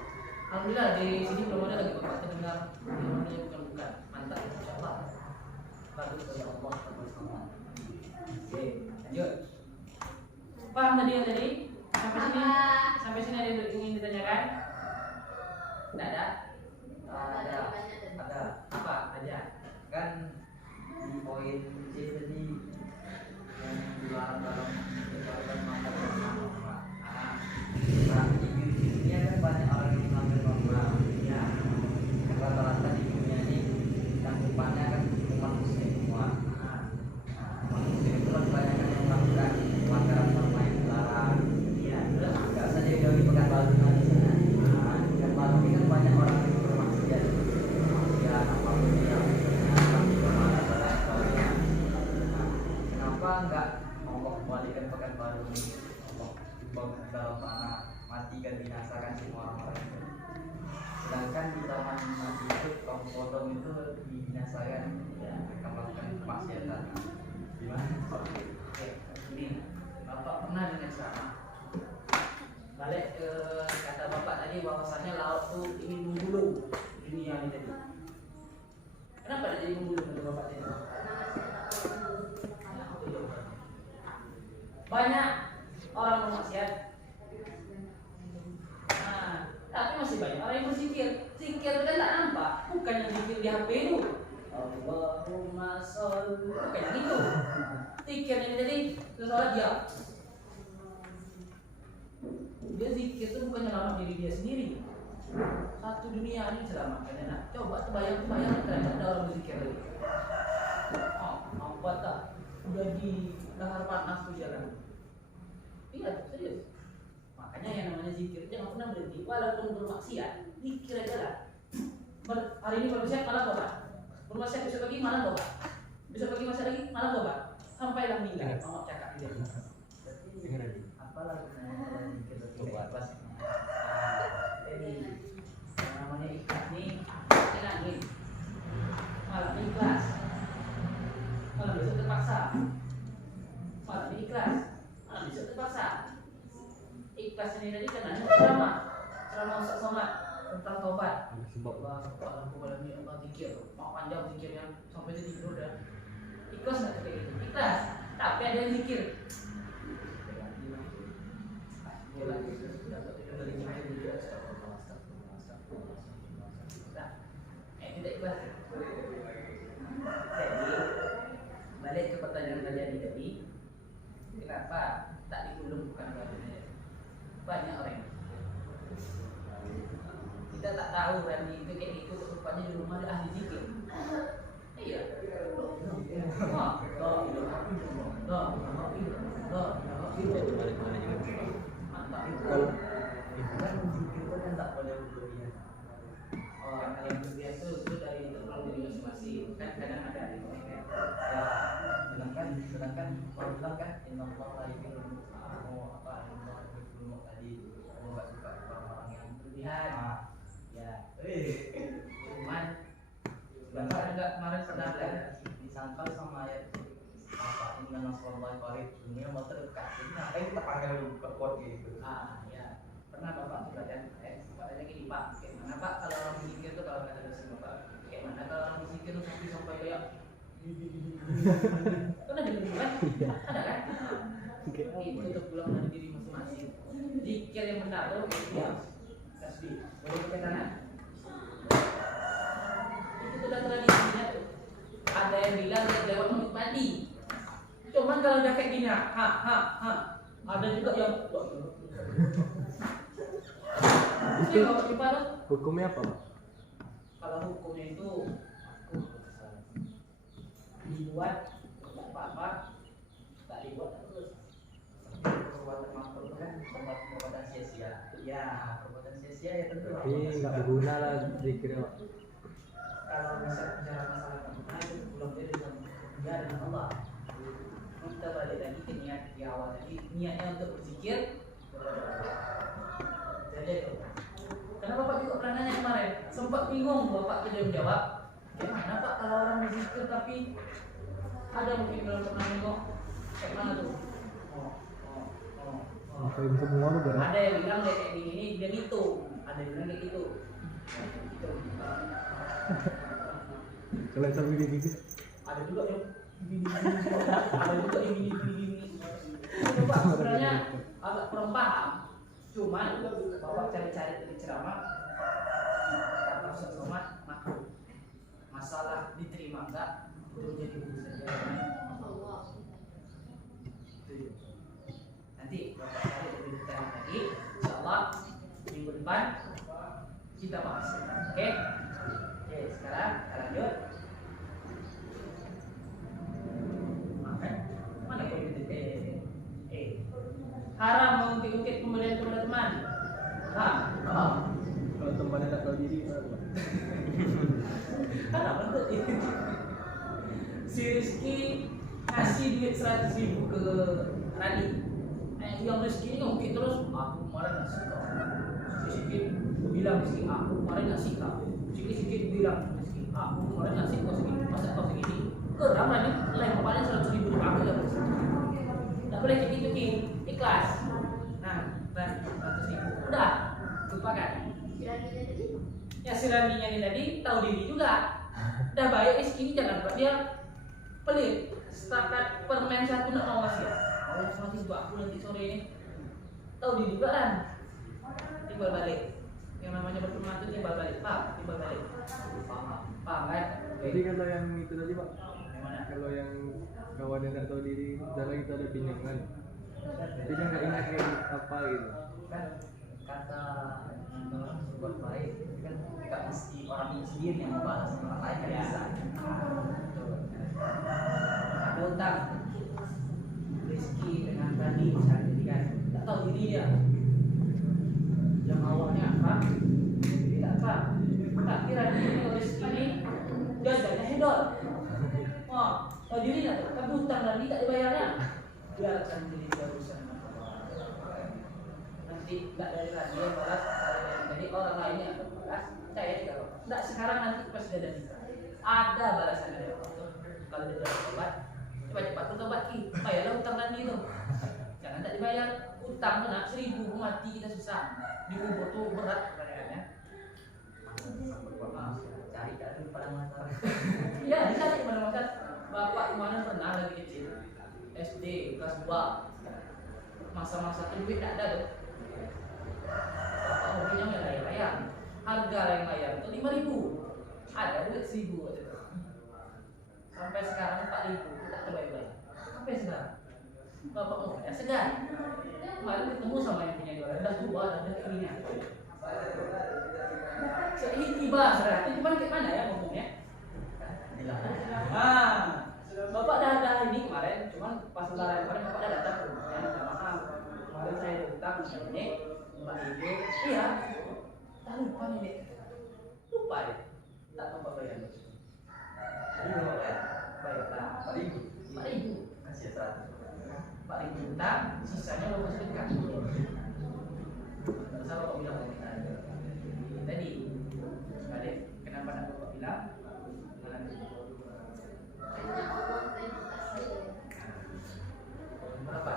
Alhamdulillah di sini belum ada lagi bapak terdengar yang namanya bukan mantap, insyaallah. Bagus dari Allah sama-sama. Oke, lanjut. Paham tadi yang tadi? Sampai sini ada yang ingin ditanyakan? Tidak ada? Ada. Apa aja? Kan di poin C tadi yang dilarang dalam keluarga mata bersama. Nah, di dunia kan banyak orang yang melanggar norma. Ya, rata-rata di dunia ini cakupannya kan umat muslim semua. Umat muslim itu kebanyakan yang melakukan pelanggaran norma yang dilarang. Ya, Gak saja dari Pekanbaru di sana. Pekanbaru ini kan banyak orang yang bermaksiat. Ya, apapun yang kemana dan lain sebagainya. Kenapa enggak Allah kembalikan Pekanbaru ini? Allah dibawa ke dalam tanah, matikan, binasakan semua orang-orang itu. Sedangkan di zaman Nabi itu kaum Sodom itu dibinasakan, ya, mereka melakukan kemaksiatan. Gimana? oke. Ini Bapak pernah dengan sama. Balik ke kata Bapak tadi bahwasannya laut tuh ingin menggulung dunia ini tadi. Kenapa dia jadi menggulung kata Bapak tadi? Banyak orang bermaksiat. Nah, tapi masih banyak orang yang berzikir. Zikir kan tak nampak, bukan yang zikir di HP itu. Allahumma sholli, bukan yang itu. Zikir ini tadi sesuatu dia. Dia zikir itu bukan nyelamat diri dia sendiri. Satu dunia ini selamatkan. Nah, coba bayang ternyata ada orang berzikir lagi. Apa tak? Udah di lahar panas tuh jalan. Iya, serius. Makanya yang namanya zikir jangan pernah berhenti. Walaupun bermaksiat, zikir aja lah. Hari ini bermaksiat malah tobat. Bermaksiat besok pagi malah tobat. Besok pagi masih lagi malah tobat. Sampailah meninggal. Mama cakap dia. Apalah gunanya zikir tidak ikhlas. Jadi yang namanya ikhlas nih, hilangin. Malah ikhlas. Malah besok terpaksa. Malah ikhlas. Bisa terpaksa. Ikhlas ini tadi kenanya ceramah Ustaz Somad tentang taubat. Allah kubalami Allah zikir, mau panjang zikirnya sampai jadi udah. Ikhlas nggak kayak gitu? Ikhlas, tapi ada yang zikir. Tidak ikhlas. Jadi balik ke pertanyaan tadi. Kenapa tak digulung bukan barunya? Banyak orang. Kita tak tahu Rani itu kayak gitu, rupanya di rumah ada ahli zikir. Iya. Mantap. Kan zikir itu kan tak boleh berlebihan. Yang berlebihan itu dari terlalu dari masing-masing. Kan kadang ada di ya. Sedangkan kalau bilang kan inna Allah la yuhibbul tadi Allah nggak suka orang-orang yang berlebihan. Ya. Cuman Bapak enggak kemarin pernah belajar disangkal sama ayat apa inna nasrullahi qarib, dunia mau terdekat. Jadi ngapain kita panggil berkuat gitu? Ya. Pernah Bapak belajar Pak tanya gini, Pak, kayak mana Pak kalau orang berzikir tuh kalau kata dosen Bapak? Kayak mana kalau orang berzikir tuh sampai kayak kan ada dulu kan? Ada kan? Itu untuk pulang dari diri masing-masing. Zikir yang benar tuh ya tasbih. Boleh pakai tangan. Itu sudah tradisinya tuh. Ada yang bilang lewat mulut mandi. Cuman kalau udah kayak gini, ha. Ada juga yang Hukumnya apa, Pak? kalau hukumnya itu dibuat tidak apa-apa, tak dibuat terus. Perbuatan makruh itu kan perbuatan sia-sia. Ya, perbuatan sia-sia ya tentu. Tapi nggak berguna lah zikir, Pak. Kalau bisa bicara masalah berguna itu belum beda dengan dengan Allah. Kita balik lagi ke niat di awal tadi, niatnya untuk berzikir. Jadi itu. Karena Bapak juga pernah nanya kemarin, sempat bingung Bapak tidak menjawab. Gimana Pak kalau orang berzikir tapi ada mungkin kalau pernah nengok kayak mana tuh? Ngapain semua lu berat? Ada yang bilang dia kayak gini dia gitu, ada yang bilang kayak gitu. Gitu. Kalau sambil gigi. Ada juga yang ada juga yang gini. Itu Pak sebenarnya agak kurang paham. Cuman Bapak cari-cari dari ceramah kata Ustaz Somad makruh. Masalah diterima enggak itu menjadi urusan dia. Nanti Bapak cari lebih detail lagi. Insyaallah minggu depan kita bahas. Oke? Oke, sekarang kita lanjut. Mana kau haram mengungkit-ungkit pemberian kepada teman. Kalau temannya tak tahu diri, Haram betul itu. Si Rizky kasih duit 100.000 ke Rani. Yang Rizky ini ngungkit terus. Aku kemarin nggak suka. Sikit bilang Rizky, aku kemarin nggak suka. Sikit bilang Rizky, aku kemarin nggak suka segini. Masa kau segini? Keram Rani, lemparannya 100.000 dipakai lah. Tak boleh kayak gitu Ki, ikhlas. Nah, 100.000 udah, lupakan. Ya si Randinya ini tadi tahu diri juga. Udah baik ini jangan buat dia pelit. Setakat permen satu nak mau ngasih. Kalau nanti sebab aku nanti sore ini tahu diri juga kan. Timbal balik. Yang namanya berteman itu timbal balik. Timbal balik. Paham kan? Jadi kalau yang itu tadi, Pak, Gimana? kalau yang kawan yang tak tahu diri, dalam kita ada pinjaman, tapi dia nggak ingat kayak apa gitu. Kan kata orang berbuat baik kan nggak mesti orang itu sendiri yang membalas, orang lain kan bisa. Ada utang Rizky dengan Rani misalnya jadi kan tak tahu diri dia. Yang awalnya apa? Tidak apa. Tapi Rani ini Rizky ini dia jadinya hedon. Wah, tahu diri nggak tuh? Tapi utang Rani tak dibayarnya. Biarkan diri dia urusan dengan Allah. Nanti tidak dari Rani yang balas, jadi orang lainnya akan balas. Saya tidak tahu. Tidak sekarang nanti pas sudah ada nikah. Ada balasannya dari Allah. Kalau dia sudah tobat, cepat-cepat bertobat Ki. Bayarlah utang Rani itu. Jangan tak dibayar. Utang tu nak 1.000 mati kita susah. Dikubur tu berat pertanyaannya. Cari dulu pada masalah. Iya, dicari pada masa bapak kemarin pernah lagi kecil SD kelas 2 masa-masa itu duit tak ada tuh. Bapak hobinya main layang-layang. Harga layang-layang itu 5.000. Ada duit 1.000 waktu itu. Sampai sekarang 4.000 kita terbaik-baik. Sampai sekarang bapak mau ya segan. Kemarin ketemu sama yang punya jualan dah tua dah kirinya. Ini tiba serah. Itu cuman kayak mana ya ngomongnya? Bapak dah ada ini kemarin, cuman pas lebaran kemarin bapak dah datang ke rumahnya, minta maaf. Kemarin saya ada utang sama ini, Mbak Ibu. Iya, tak lupa nih dek. Lupa deh, tak lupa bayar. Tadi bapak bayar 4.000. Kasih 100. 4.000 utang, sisanya bapak sedekah. Masa bapak bilang tadi, balik. Kenapa nak bapak bilang? Berapa?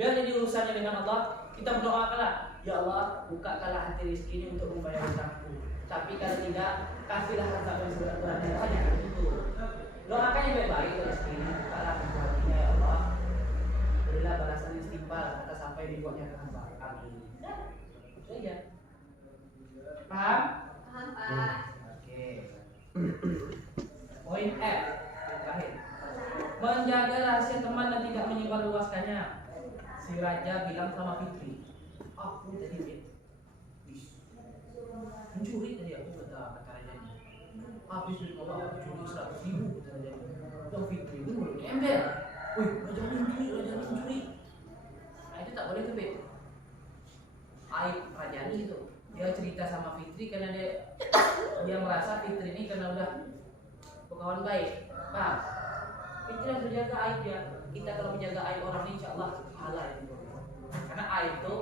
Biar jadi urusannya dengan Allah, kita berdoakanlah, ya Allah, bukakanlah hati rezeki ini untuk membayar hutangku. Tapi kalau tidak, kasihlah harta yang seberat-beratnya. Hanya itu. Doakan yang baik-baik rezeki ini, bukalah pintu hatinya ya Allah. Berilah balasan istighfar atas sampai dibuatnya ke hamba. Amin. Itu saja. Paham? Paham, Pak. Oke. Poin F terakhir. Menjaga rahasia teman dan tidak menyebarluaskannya. Si raja bilang sama Fitri, aku tadi mencuri tadi aku kata rajanya. Habis duit bapak aku curi 100.000 kata rajanya. Yang Fitri itu mulutnya ember. Wih, raja mencuri. Nah itu tak boleh tuh, Beb. Aib rajani itu. Dia cerita sama Fitri karena dia merasa Fitri ini karena udah berkawan baik. Paham? Fitri harus menjaga aib dia. Kita kalau menjaga aib orang ini insya Allah pahala itu. Karena aib itu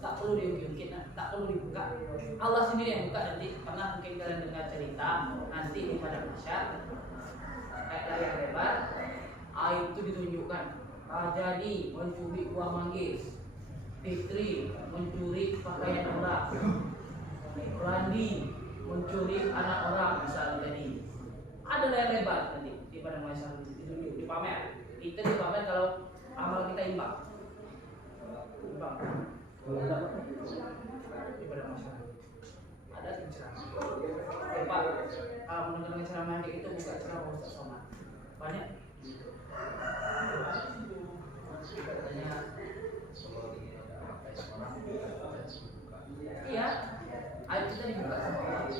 tak perlu diungkit, tak perlu dibuka. Allah sendiri yang buka nanti. Pernah mungkin kalian dengar cerita nanti di padang mahsyar kayak layar lebar, aib itu ditunjukkan. Jadi mencuri uang manggis, Fitri mencuri pakaian orang, Randi mencuri anak orang, misalnya tadi. Ada layar lebar nanti di padang mahsyar ditunjuk, dipamer. Kita dipamer kalau amal kita imbang. Kalau enggak, Di padang mahsyar ada ceramah. Pak, kalau mendengar ceramah kayak itu buka ceramah Ustaz Somad. Banyak. Katanya iya, aib kita dibuka sama Allah.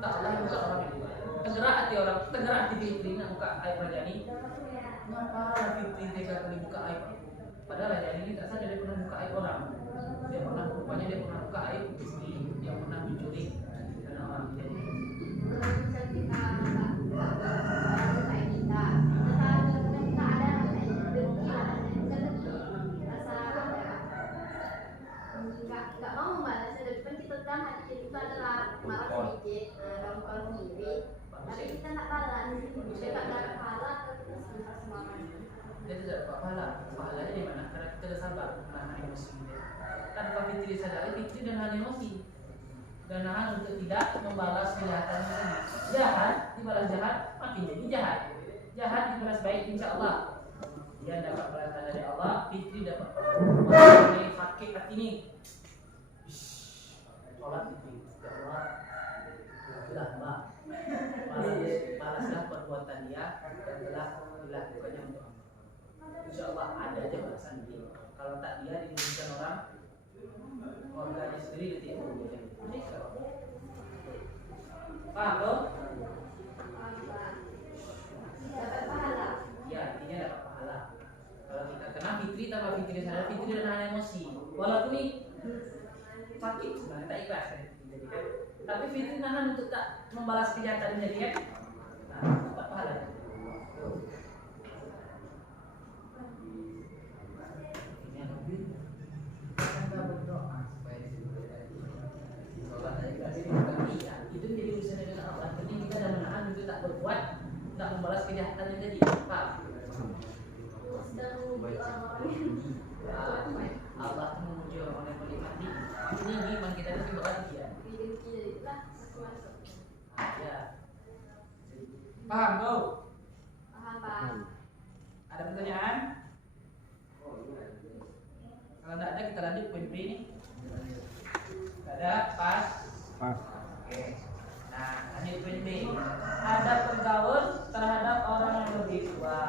Tak Allah yang buka orang itu. Tergerak hati orang, tergerak hati Fitri nak buka aib Rajani. Kenapa Fitri tega kali buka aib? Padahal Rajani ini tak sadar dia pernah buka aib orang. Dia pernah rupanya dia pernah buka aib istri yang pernah mencuri karena orang itu. Kalau misal kita nggak kayak kita ada dengki lah, rasa nggak mau membalas. Depan kita kan hati kita adalah marah sedikit, kalau sendiri. Tapi kita nggak balas, kita nggak dapat pahala, kita sebesar semangat. Dia tidak dapat pahala. Pahalanya di mana? Karena kita sudah sabar menahan emosi dia. Tanpa Fitri sadari, Fitri dan nahan emosi dan nahan untuk tidak membalas kejahatan tadi. Jahat dibalas jahat, makin jadi jahat. Jahat dibalas baik, insya Allah dia dapat balasan dari Allah. Fitri dapat ini sakit hati ini. Sholat Fitri, ya Allah, itulah Mbak. Balaslah perbuatan dia dan telah dilakukannya untuk Allah. Insya Allah ada aja balasan dia. Kalau tak dia dirugikan orang, keluarganya sendiri dia tidak boleh. Paham loh? Dapat pahala. Ya, intinya dapat pahala. Kalau kita kena Fitri tambah Fitri sadar, Fitri dan nahan emosi. Walaupun ini sakit sebenarnya tak ikhlas kan, dijadikan. Tapi Fitri nahan untuk tak membalas kejahatan menjadikan. Nah, dapat pahala. Ini yang lebih. Kita berdoa supaya disebut tadi. Sholat tadi berarti bukan iya. Itu menjadi urusan dengan Allah. Jadi kita dah menahan untuk tak berbuat, tak membalas kejahatan yang tadi. Pak. Sedang memuji orang-orang yang Allah itu memuji orang-orang yang menikmati. Ini iman kita itu berarti ya. dengki itulah masuk. Ya. Paham kau? Paham, Pak. Ada pertanyaan? Kalau tidak ada kita lanjut poin B ini. Tidak ada, pas. Oke. Nah, lanjut poin B. Ada penggaul terhadap orang yang lebih tua.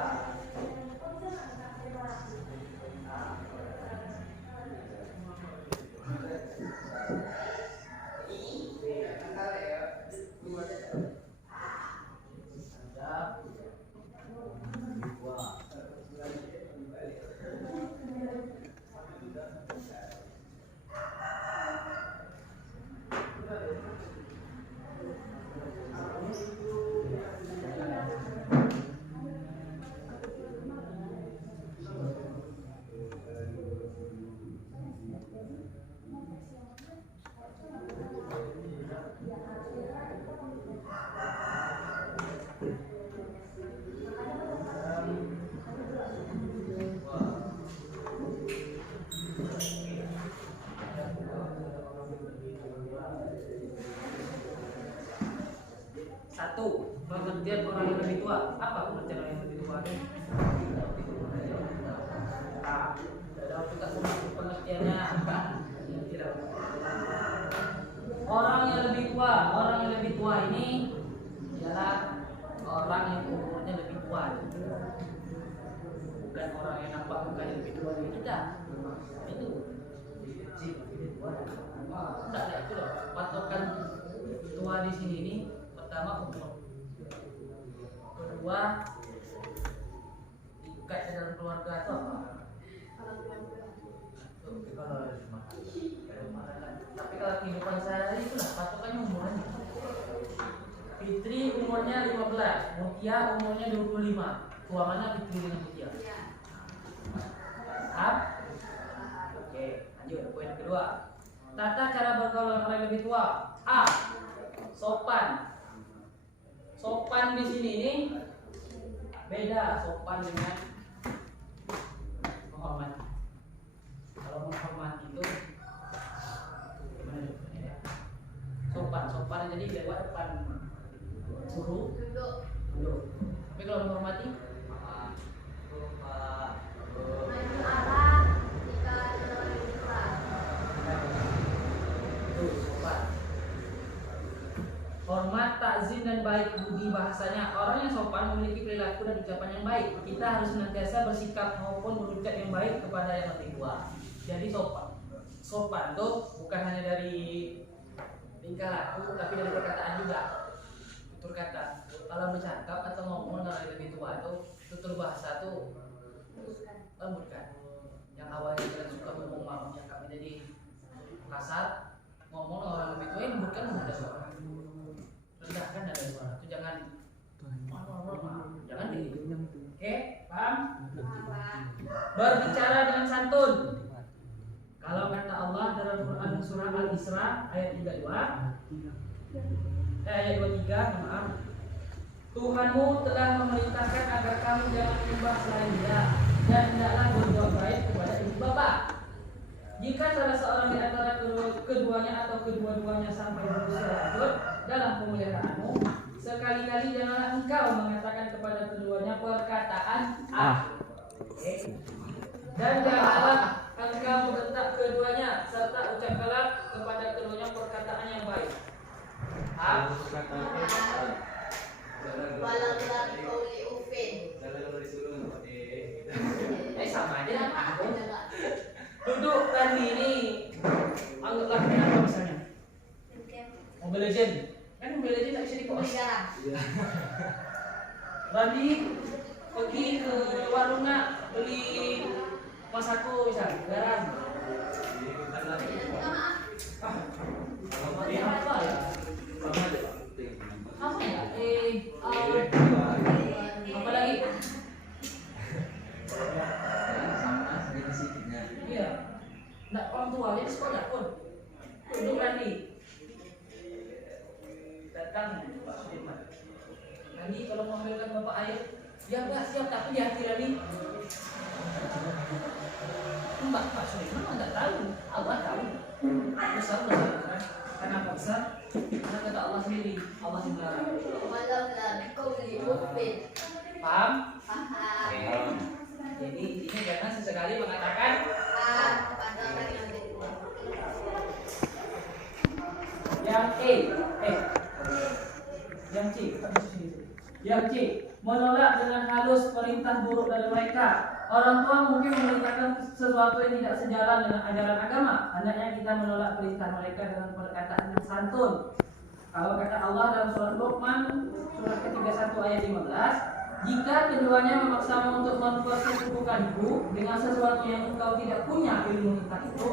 Satu, pengertian orang yang lebih tua. Apa pengertian orang yang lebih tua? Nah, dalam kita semua pengertiannya tidak. Orang yang lebih tua ini ialah orang yang umurnya lebih tua. Bukan orang yang nampak mukanya lebih tua dari kita. Itu. Tidak ada itu loh. Patokan tua di sini ini pertama umur. Kedua, ikat dalam keluarga itu apa? Tapi kalau kehidupan sehari-hari itulah patokannya umurnya. Fitri umurnya 15, Mutia umurnya 25. Tua mana Fitri dengan Mutia? Paham? Oke, lanjut poin kedua. Tata cara bergaul orang yang lebih tua. A. Sopan. Sopan di sini ini beda sopan dengan menghormati. Kalau menghormati itu gimana ya? Sopan jadi lewat depan guru Duduk. duduk. Tapi kalau menghormati Maju arah jika ada orang yang tua. itu sopan. Hormat, takzim dan baik budi bahasanya. Orang yang sopan memiliki perilaku dan ucapan yang baik. Kita harus senantiasa bersikap maupun berucap yang baik kepada yang lebih tua. Jadi sopan tuh bukan hanya dari tingkah laku, tapi dari perkataan juga. Tutur kata. Kalau bercakap atau ngomong dengan yang lebih tua tuh tutur bahasa tuh lembutkan. Yang awalnya kalian suka ngomong yang kami jadi kasar, ngomong dengan orang lebih tua yang lembutkan ada suara. Rendahkan ada suara. Itu jangan gitu. Oke, paham? Berbicara dengan santun. Kalau kata Allah dalam Quran surah Al-Isra ayat 32, ayat 23, maaf. Tuhanmu telah memerintahkan agar kamu jangan menyembah selain Dia dan hendaklah berbuat baik kepada ibu bapa. Jika salah seorang di antara keduanya atau kedua-duanya sampai berusia lanjut dalam pemeliharaanmu, sekali-kali janganlah engkau mengatakan kepada keduanya perkataan dan janganlah engkau membentak keduanya serta ucapkanlah kepada keduanya perkataan yang baik. Walau dalam kauli ufin. Sama aja lah. Duduk tadi ini anggaplah kenapa misalnya Mobile Legend. Kan Mobile Legend tak bisa di-pause. Randi pergi ke warung nak beli masako misal garam. Ini apa ya? Apa ya? Apa lagi? Iya. Nak orang tua jadi sekolah pun. Duduk Randi. Datang Pak Sudirman. Randi kalau mau ambilkan bapak air, ya enggak siap tapi di hati Randi. Mbak Pak Sudirman enggak tahu, Allah tahu. Besar kan? Kenapa besar? Karena kata Allah sendiri, Allah yang melarang. Walau dalam kauli ufin. Paham? Paham. Jadi ini jangan sesekali mengatakan Kepada orang yang lebih tua. yang yang C, yang C, menolak dengan halus perintah buruk dari mereka. Orang tua mungkin memerintahkan sesuatu yang tidak sejalan dengan ajaran agama. Hendaknya kita menolak perintah mereka dengan perkataan yang santun. Kalau kata Allah dalam surat Luqman surat ke-31 ayat 15, jika keduanya memaksamu untuk mempersekutukanku dengan sesuatu yang engkau tidak punya ilmu tentang itu,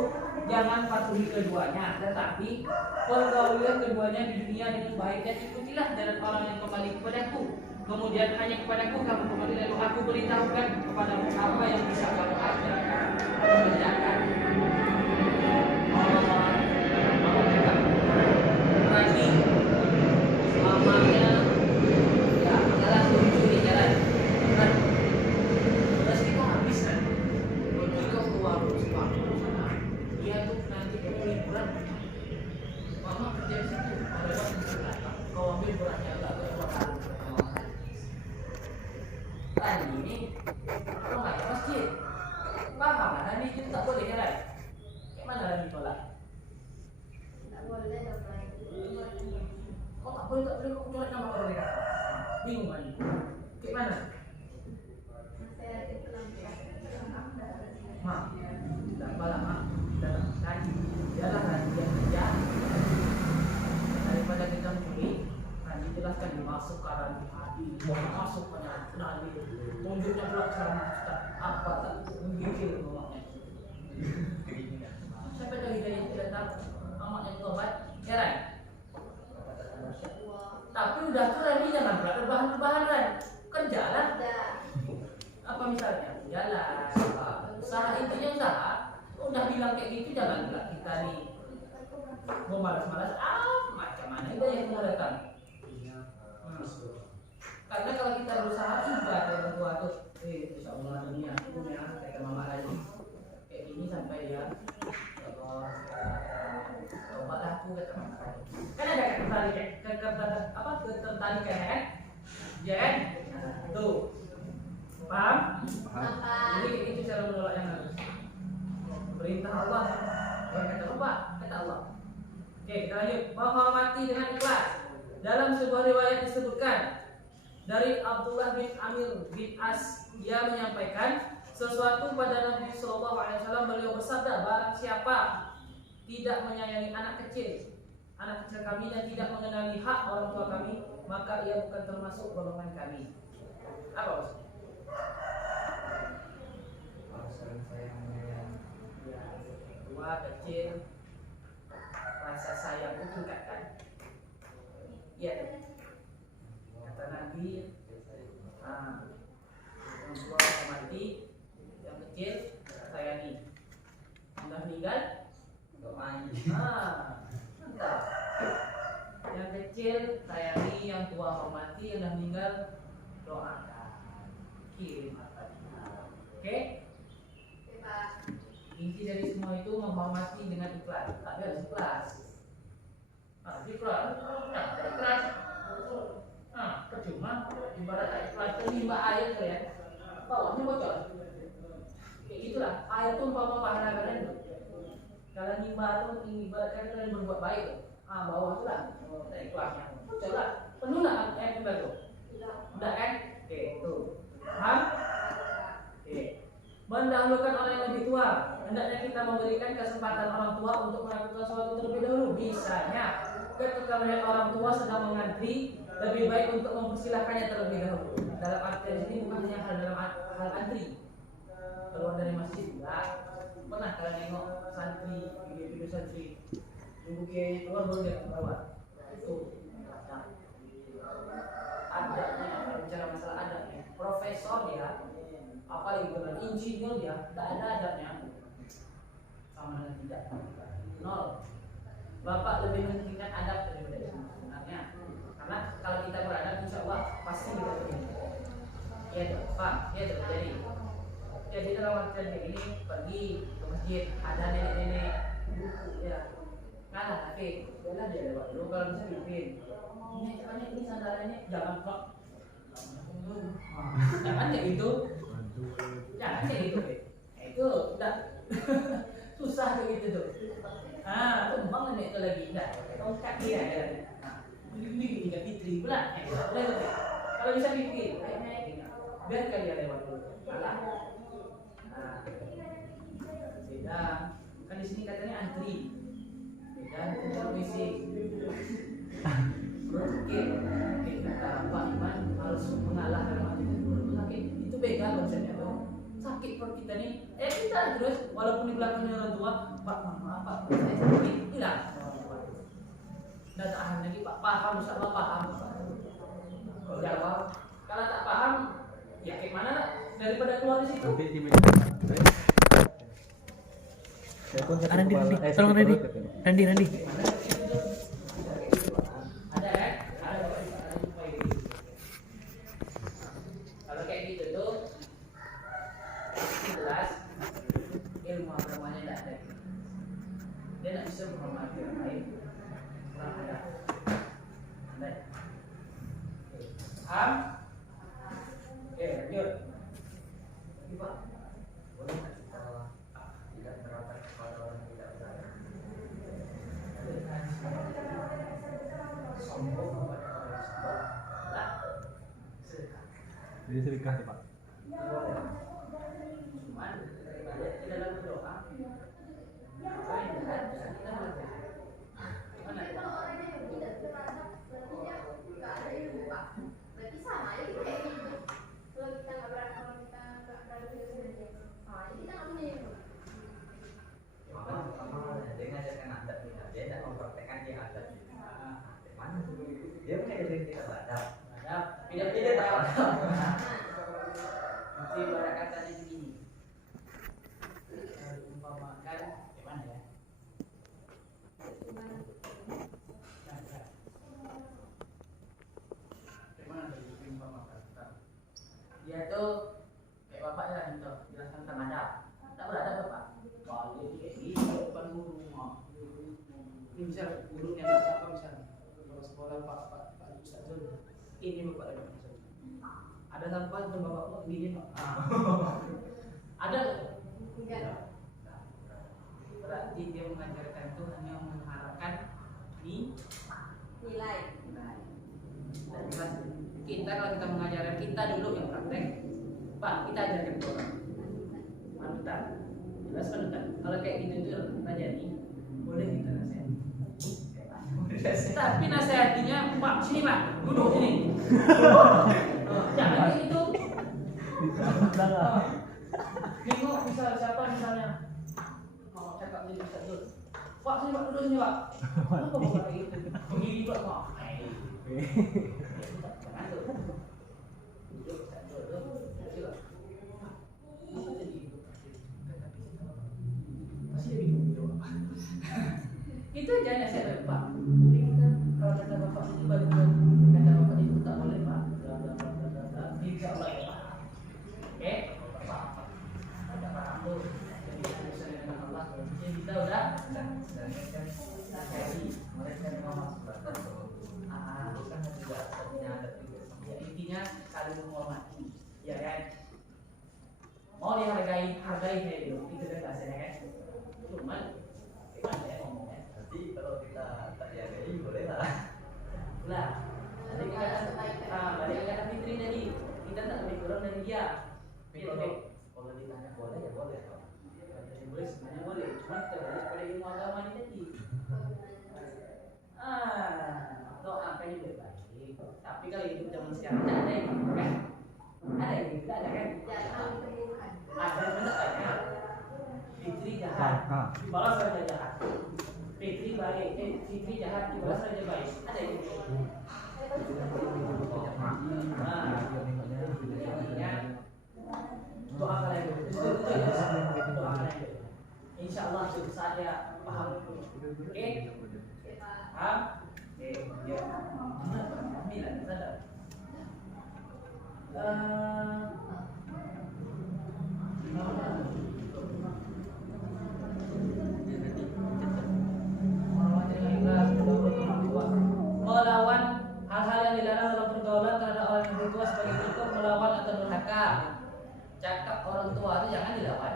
jangan patuhi keduanya, tetapi pergaulilah keduanya di dunia dengan baik dan ikutilah jalan orang yang kembali kepadaku. Kemudian hanya kepadaku kamu kembali, lalu aku beritahukan kepadamu apa yang bisa kamu ajarkan atau kerjakan. Berarti mamanya ya adalah curi jalan. Kan? Terus kita habis kan? Kita keluar sana. Dia tuh nanti liburan. Mama kerja di situ. Kalau kau ambil beratnya agak tadi ini rumah masjid. Paham lah, Nabi itu tak boleh kan? Kayak mana Nabi tolak? Tak boleh dong. Kok tak boleh kok colek nama orang mereka? Bingung kan? Kayak mana? Saya itu Mak, dah malam mak, kita tak kaji. Biarlah Nabi yang kerja. Daripada kita mencuri, Nabi jelaskan masuk ke arah hati, masuk ke Nabi. Tunjuknya pula cara Ustaz. Apa tak menggigil rumahnya? Siapa tahu hidayah tidak tahu amaknya tobat, heran. Tapi udah tuh Nabi jangan pula rebahan-rebahan kan? Kerjalah. Apa misalnya? Jalan. Usaha intinya usaha. Udah bilang kayak gitu jangan pula kita nih mau malas-malas macam mana itu yang mau datang. Karena kalau kita berusaha ibadah orang tua tuh, insya Allah dunia kata mama lagi kayak gini sampai ya Allah tobatlah aku kata mama lagi. Kan ada ketertarikan kan? Ya kan? Tuh paham? Jadi itu cara menolak yang harus perintah Allah. Kata apa? Kata Allah. Oke, kita lanjut. Menghormati dengan ikhlas. Dalam sebuah riwayat disebutkan dari Abdullah bin Amir bin As, dia menyampaikan sesuatu pada Nabi Shallallahu Alaihi Wasallam. Beliau bersabda, barang siapa tidak menyayangi anak kecil kami dan tidak mengenali hak orang tua kami, maka ia bukan termasuk golongan kami. Apa maksudnya? Tua kecil rasa sayang itu tingkatkan. Iya. Kata Nabi, yang tua mati, yang kecil sayangi. Sudah meninggal, doain. Entah. Yang kecil sayangi, yang tua hormati, yang sudah meninggal doakan. Kirim apa? Oke? Inti dari semua itu menghormati dengan ikhlas. Tapi harus ikhlas. Ikhlas. Ikhlas. Percuma ibarat ikhlas itu limbah air ya. Bawahnya bocor. Kayak gitulah. Air itu umpama pahala kalian. Kalau limbah itu ibarat kalian berbuat baik. Bawah itu lah. Ikhlasnya. Bocor lah. Penuh lah air limbah itu. Udah kan? Oke, tuh. Paham? Oke. Mendahulukan orang yang lebih tua. Hendaknya kita memberikan kesempatan orang tua untuk melakukan sesuatu terlebih dahulu. Misalnya, ketika melihat orang tua sedang mengantri, lebih baik untuk mempersilahkannya terlebih dahulu. Dalam arti ini bukan hanya dalam hal antri. Keluar dari masjid, enggak. Pernah kalian nengok santri, video santri, nunggu kiai keluar baru dia keluar. Itu adabnya, kalau bicara masalah adabnya, profesor dia, apalagi dengan insinyur dia, tidak ada adabnya. Sama dengan tidak, nol. Bapak lebih mementingkan adab daripada itu sebenarnya. Karena kalau kita beradab, insya Allah pasti kita begini. Iya dong, Pak, iya dong. Jadi dalam artian kayak ini pergi ke masjid, ada nenek-nenek, ya, kalah tapi, jangan dia lewat dulu kalau bisa pimpin. Ini sandarannya jangan kok. Jangan kayak gitu. Jangan kayak gitu, itu udah susah kayak gitu tuh. Tumbang nenek itu lagi, enggak, tongkat dia ya. Ini juga fitri pula. Kalau bisa pimpin, biar kalian lewat dulu. Kalah. Beda. Kan di sini katanya antri. Beda dengan fisik. Oke, kata Pak Iman harus mengalah dalam hati itu sakit. Itu beda konsepnya tuh. Sakit perut kita nih. Kita terus walaupun di belakangnya orang tua, Pak maaf Pak, saya sakit. Tidak. Tidak tahan lagi Pak. Paham, Ustaz paham. Jawab. Kalau tak paham, ya kayak mana lah? Daripada keluar di situ. Randi, tolong Randi. Randi. Ada kan? Ada. Kalau kayak gitu tuh, jelas ilmu agamanya tidak ada. Dia tidak bisa menghormati orang lain. Kurang ada. Paham? Lanjut. Ini Pak. Boleh nggak kita tidak menerapkan kepada orang yang tidak benar? Sombong kepada orang yang sombong adalah sedekah. Jadi sedekah ya Pak. Cuman di dalam berdoa apa yang jahat bisa kita melakukan. Gimana? Tapi kalau orangnya yang tidak terhadap berarti dia nggak ada ilmu Pak. Berarti sama aja kita kayak gitu. Kalau kita nggak berani, kalau kita nggak berani dengan dia, sama aja kita nggak punya ilmu. Mama dia ngajarkan adat nih, dia tidak mempraktekkan dia adat. Mana? Dia mengajarkan kita badak. Ada tidak tahu. Nanti pada katanya begini. Umpamakan gimana ya? Gimana tadi umpamakan? Dia tuh kayak bapak ya gitu, jelaskan tentang adab. Tak berada bapak. Wah dia kayak gini depan guru mah. Ini misal gurunya siapa misalnya? Kalau sekolah Pak Ustaz Zul. Ini bapak ada maksud. Ada sampah itu bapakmu gini pak. Ada Enggak. berarti dia mengajarkan itu hanya mengharapkan Nilai. dan jelas kita kalau kita mengajarkan kita dulu yang praktek pak kita ajarkan ke orang panutan jelas panutan kalau kayak gitu itu rajani boleh kita nasihati tapi nasihatinya pak sini pak duduk sini jangan kayak gitu nengok misal siapa misalnya mau cakap jadi Ustaz Zul pak sini pak duduk sini pak apa bapak kayak gitu begini pak pak jangan tuh duduk Ustaz Zul sila masa jadi gitu pasti dia bingung jawab apa itu aja nasihat pak jadi kita kalau kata bapak itu baru kata bapak itu tak boleh pak insya Allah ya pak oke ada paham tuh jadi kita bisa dengan Allah jadi kita udah Mereka memang masuk badan bukan juga punya adat juga. ya intinya saling menghormati ya kan mau dihargai kayak gitu itu kan bahasanya kan cuman gimana ya ngomongnya Nanti kalau kita tak dihargai boleh lah. lah tadi kata Fitri tadi kita tak lebih kurang dari dia Kalau ditanya boleh ya boleh. boleh sebenarnya boleh cuma kita balik pada ilmu agama ini tadi doakan juga baik tapi kalau hidup zaman sekarang tidak ada yang gitu kan ada yang gitu ada kan Jangan ditemukan. ada benar kan Fitri jahat dibalas saja jahat Fitri baik Fitri jahat dibalas saja baik ada yang gitu doa kalian doa kalian insya Allah suatu saat ya paham oke paham oke ya bila sadar melawan hal-hal yang dilarang dalam pergaulan terhadap orang yang bertua sebagai bentuk melawan atau durhaka. Cakap orang tua itu jangan dilawan.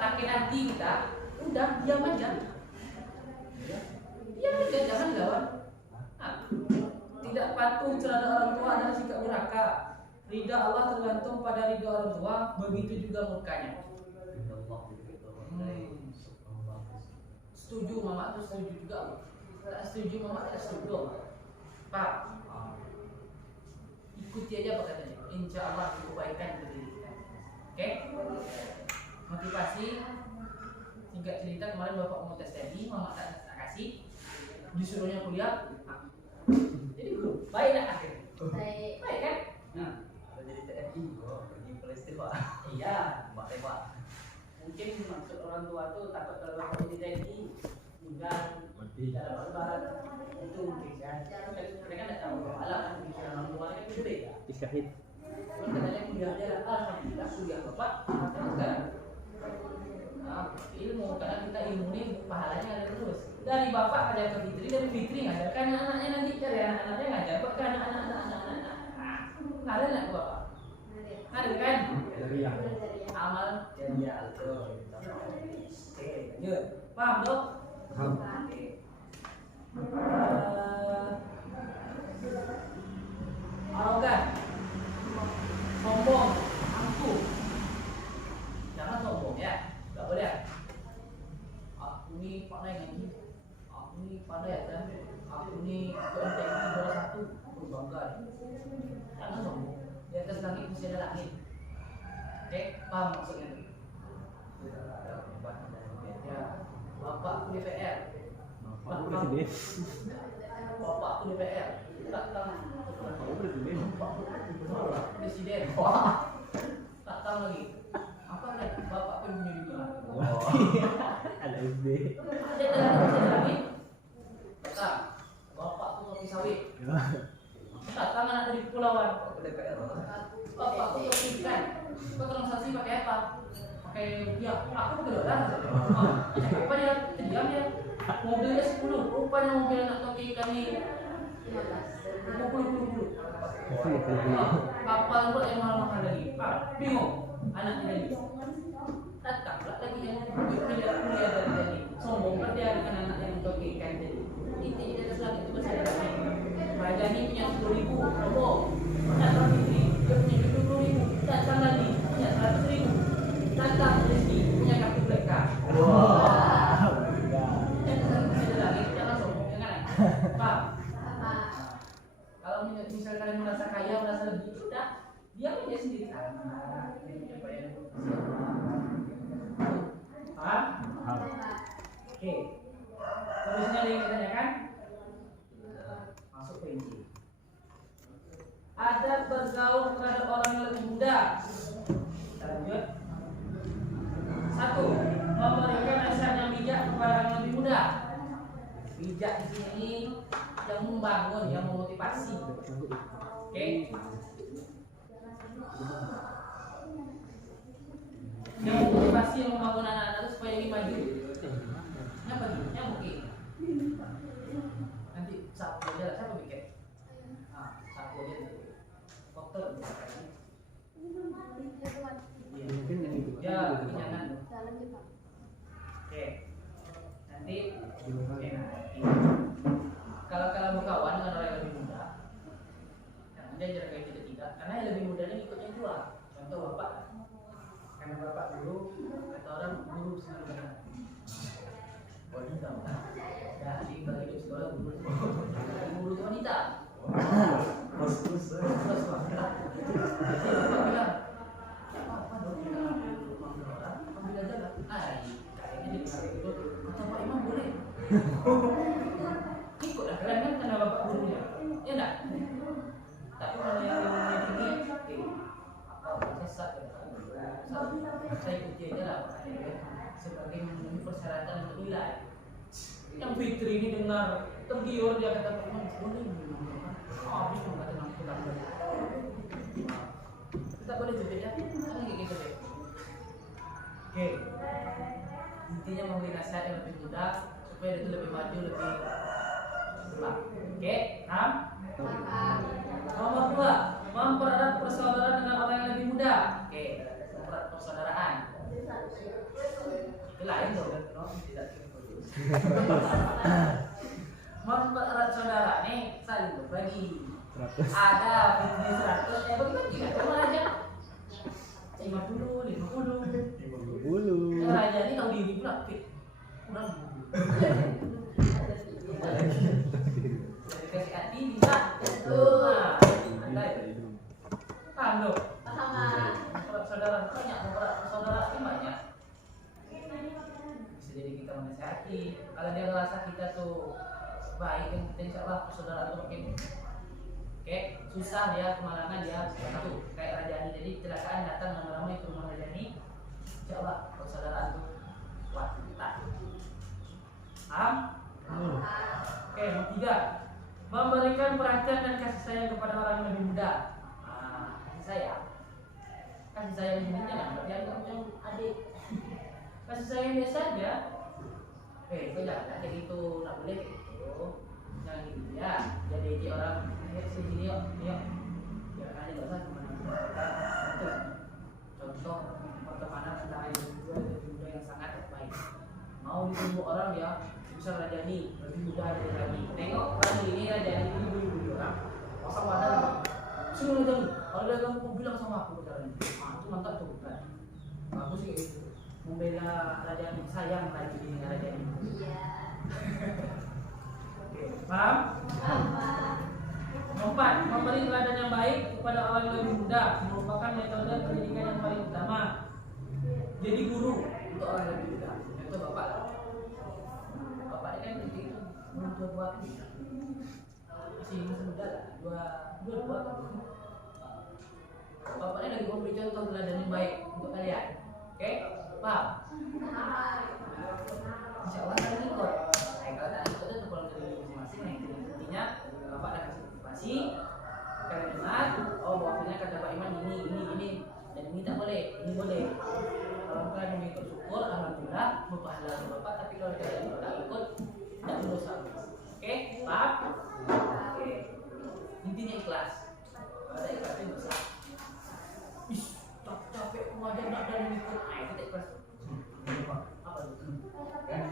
Sakit hati kita, udah diam aja. Diam aja, jangan dilawan. Tidak patuh terhadap orang tua adalah sikap durhaka. Ridha Allah tergantung pada ridha orang tua, begitu juga murkanya. Setuju mama tuh setuju juga. Tak setuju mama tak setuju. Pak, ikuti aja apa katanya. Insya Allah kebaikan untuk diri kita. Oke? Motivasi. Singkat cerita kemarin bapak mau tes tadi, mama tak kasih, disuruhnya kuliah. Jadi guru, baik tak akhirnya? Baik. Baik kan? Nah, Kalau jadi TNI pergi Palestina Pak. iya. Mbak Pak. Mungkin maksud orang tua tuh takut kalau bapak jadi TNI, bukan tidak dapat lebaran. Itu mungkin kan. Mereka tidak tahu pahala kan pikiran orang tua kan itu beda. Isyahid. Cuman katanya kuliah dia alhamdulillah kuliah bapak sampai sekarang. Nah, ilmu karena kita ilmu ini pahalanya ada terus. Dari bapak ngajar ke Fitri, dari Fitri ngajarkan anaknya nanti dari anak-anaknya ngajar ke anak-anak. Nah, kalian nak bapak. Ceria. Amal Ceria tuh. oke lanjut paham dok. Paham. Oke. Arogan, sombong, angkuh. Jangan sombong ya, nggak boleh. Aku ini pandai ngaji, aku ini pandai kan, aku ini PNTI juara 1, aku bangga. Jangan sombong. Di atas langit mesti ada langit. Oke, paham maksudnya? Ya, bapak DPR. Pak Presiden. Bapak DPR. Datang. Pak Presiden. Presiden. Datang lagi. Apa nih? Bapak punya di mana? Ada SD. Ada tenaga lagi. Datang. Bapak tuh kopi sawit. Datang anak dari kepulauan. DPR. Bapak tuh kopi ikan. Kau transaksi pakai apa? Pakai rupiah. Aku pakai dolar. Apa dia? Diam dia. Mobilnya 10. Rupanya mobil anak toki ikan ini 50. Kapal pun yang mahal-mahal lagi. Bingung anaknya lagi. Datang lagi yang kuliah dari tadi. Sombong kan dia dengan anak yang toki ikan tadi. Itu di atas langit itu masih ada lagi. Raja ini punya 10.000. Sombong. Datang ini dia punya 20.000. Datang lagi punya 100.000. Datang rezeki punya kartu black card. Kalau misalnya kalian merasa kaya, merasa lebih, udah diam aja sendiri. Paham? Oke. Terusnya ada yang ditanyakan? Masuk perinci. Adab bergaul terhadap orang yang lebih muda. Kita lanjut. 1. Memberikan nasihat yang bijak kepada orang yang lebih muda. Bijak di sini yang membangun, yang memotivasi. Oke. Yang memotivasi, yang membangun anak-anak itu supaya ini maju. Siapa nih? Yang mungkin. Nanti sapu aja lah, siapa bikin? Sapu aja dulu. Dokter. Mungkin yang itu. Ya, jangan. Oke. Nanti kalau berkawan dengan orang yang lebih muda, jangan dia jarak kayak tidak, karena yang lebih muda ini ikut yang tua. Contoh bapak, karena bapak dulu kata orang guru selalu benar. Wanita, ya di bagi hidup sekolah guru itu wanita. Terus bapak bilang, apa dong kita ambil orang, ambil aja lah. Kayaknya dia bilang gitu. Kata Pak Imam boleh. Ikutlah kalian kan karena bapak gurunya, ya enggak? Tapi kalau yang tinggi, apa sesat ya? Saya ikuti aja lah sebagai memenuhi persyaratan untuk nilai. Yang Fitri ini dengar tergiur dia kata Pak Imam boleh habis mengatakan aku tak boleh. Kita boleh juga ya, jangan kayak gitu deh. Oke, intinya memberi nasihat yang lebih mudah supaya itu lebih maju, lebih cepat. Oke, paham? Nomor 2, mempererat persaudaraan dengan orang yang lebih muda. Oke, mempererat persaudaraan. Itu lain dong, tidak. Mempererat saudara nih saling berbagi. Ada bagi 100, bagi-bagi kan? Kamu aja 50. Yang raja ini tahu diri pula, kurang. Kasih hati bisa. Paham dong? Mempererat saudara banyak, mempererat saudara ini banyak. Bisa jadi kita menasihati. Kalau dia merasa kita tuh baik, kan kita insya Allah persaudaraan itu makin. Oke, susah dia kemalangan dia satu kayak Rajani. Jadi kecelakaan datang lama-lama itu rumah Rajani. Insya Allah persaudaraan itu kuat kita. Paham? Oke, yang 3, memberikan perhatian dan kasih sayang kepada orang yang lebih muda. Kasih sayang di sini jangan berarti yang adik. Kasih sayang biasa aja. Kau jangan kayak gitu, tak boleh gitu. Jangan gitu ya. Jadi orang sini yuk. Jangan ada dosa kemana-mana. Contoh Dani. Kalau dia ganggu kau bilang sama aku caranya. Itu mantap tuh kan. Bagus sih itu. Membela Raja ini, sayang Raja ini Raja ini. Iya. Paham? Apa? 4. Memberi teladan yang baik kepada orang yang lebih muda merupakan metode pendidikan yang paling utama. Jadi guru untuk orang yang lebih muda. Itu bapak. Bapak ini kan itu belum tua buat masih muda lah, dua. Bapaknya lagi memberi contoh teladan yang baik untuk kalian. Oke? Paham? Insya Allah kalian ikut. Kalau kalian ikut itu pulang dari masing-masing. Intinya bapak akan kasih motivasi. Kalian dengar, oh bahwasanya kata Pak Iman ini dan ini tak boleh, ini boleh. Kalau kalian mau ikut syukur, alhamdulillah berpahala bapak. Tapi kalau kalian tidak ikut, tidak berdosa. Oke? Paham? Oke. Intinya ikhlas. Ada ikhlas itu besar. Ih, capek kemudian nak dan ikut. Nah, itu tak ikhlas. Apa itu? Kan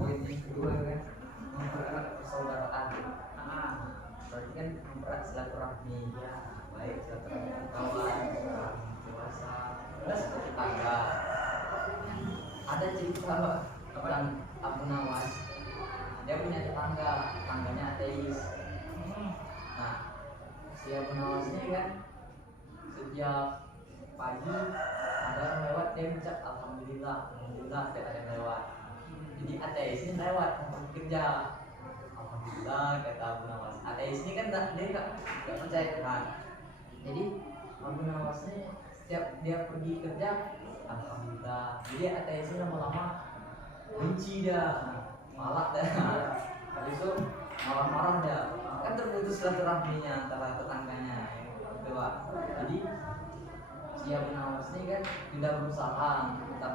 poin yang kedua kan mempererat persaudaraan. Berarti kan mempererat silaturahmi ya, baik silaturahmi kawan, dewasa, plus tetangga. Ada cerita tentang Abu Nawas. Dia punya tetangganya ateis. Nah, si Abu Nawas ini kan setiap pagi ada yang lewat, dia mengucap alhamdulillah ada yang lewat. Jadi ateis ini lewat untuk kerja, alhamdulillah kata Abu Nawas. Ateis ini kan dia nggak percaya Tuhan. Jadi Abu Nawas ini setiap dia pergi kerja, alhamdulillah. Jadi ateis ini lama-lama benci dah, malah dah. Habis itu marah-marah dah. Kan terputus silaturahminya antara tetangganya, gitu Pak. Jadi si Abu Nawas ini kan tidak berusaha tetap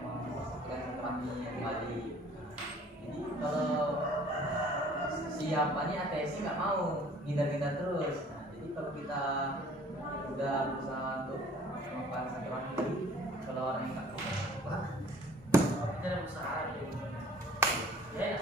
memastikan silaturahmi yang kembali. Jadi kalau siapa nih ateis nggak mau ngindar-ngindar terus. Nah, jadi kalau kita udah berusaha untuk melakukan silaturahmi, kalau orang yang nggak mau, Kita ada usaha. Ya,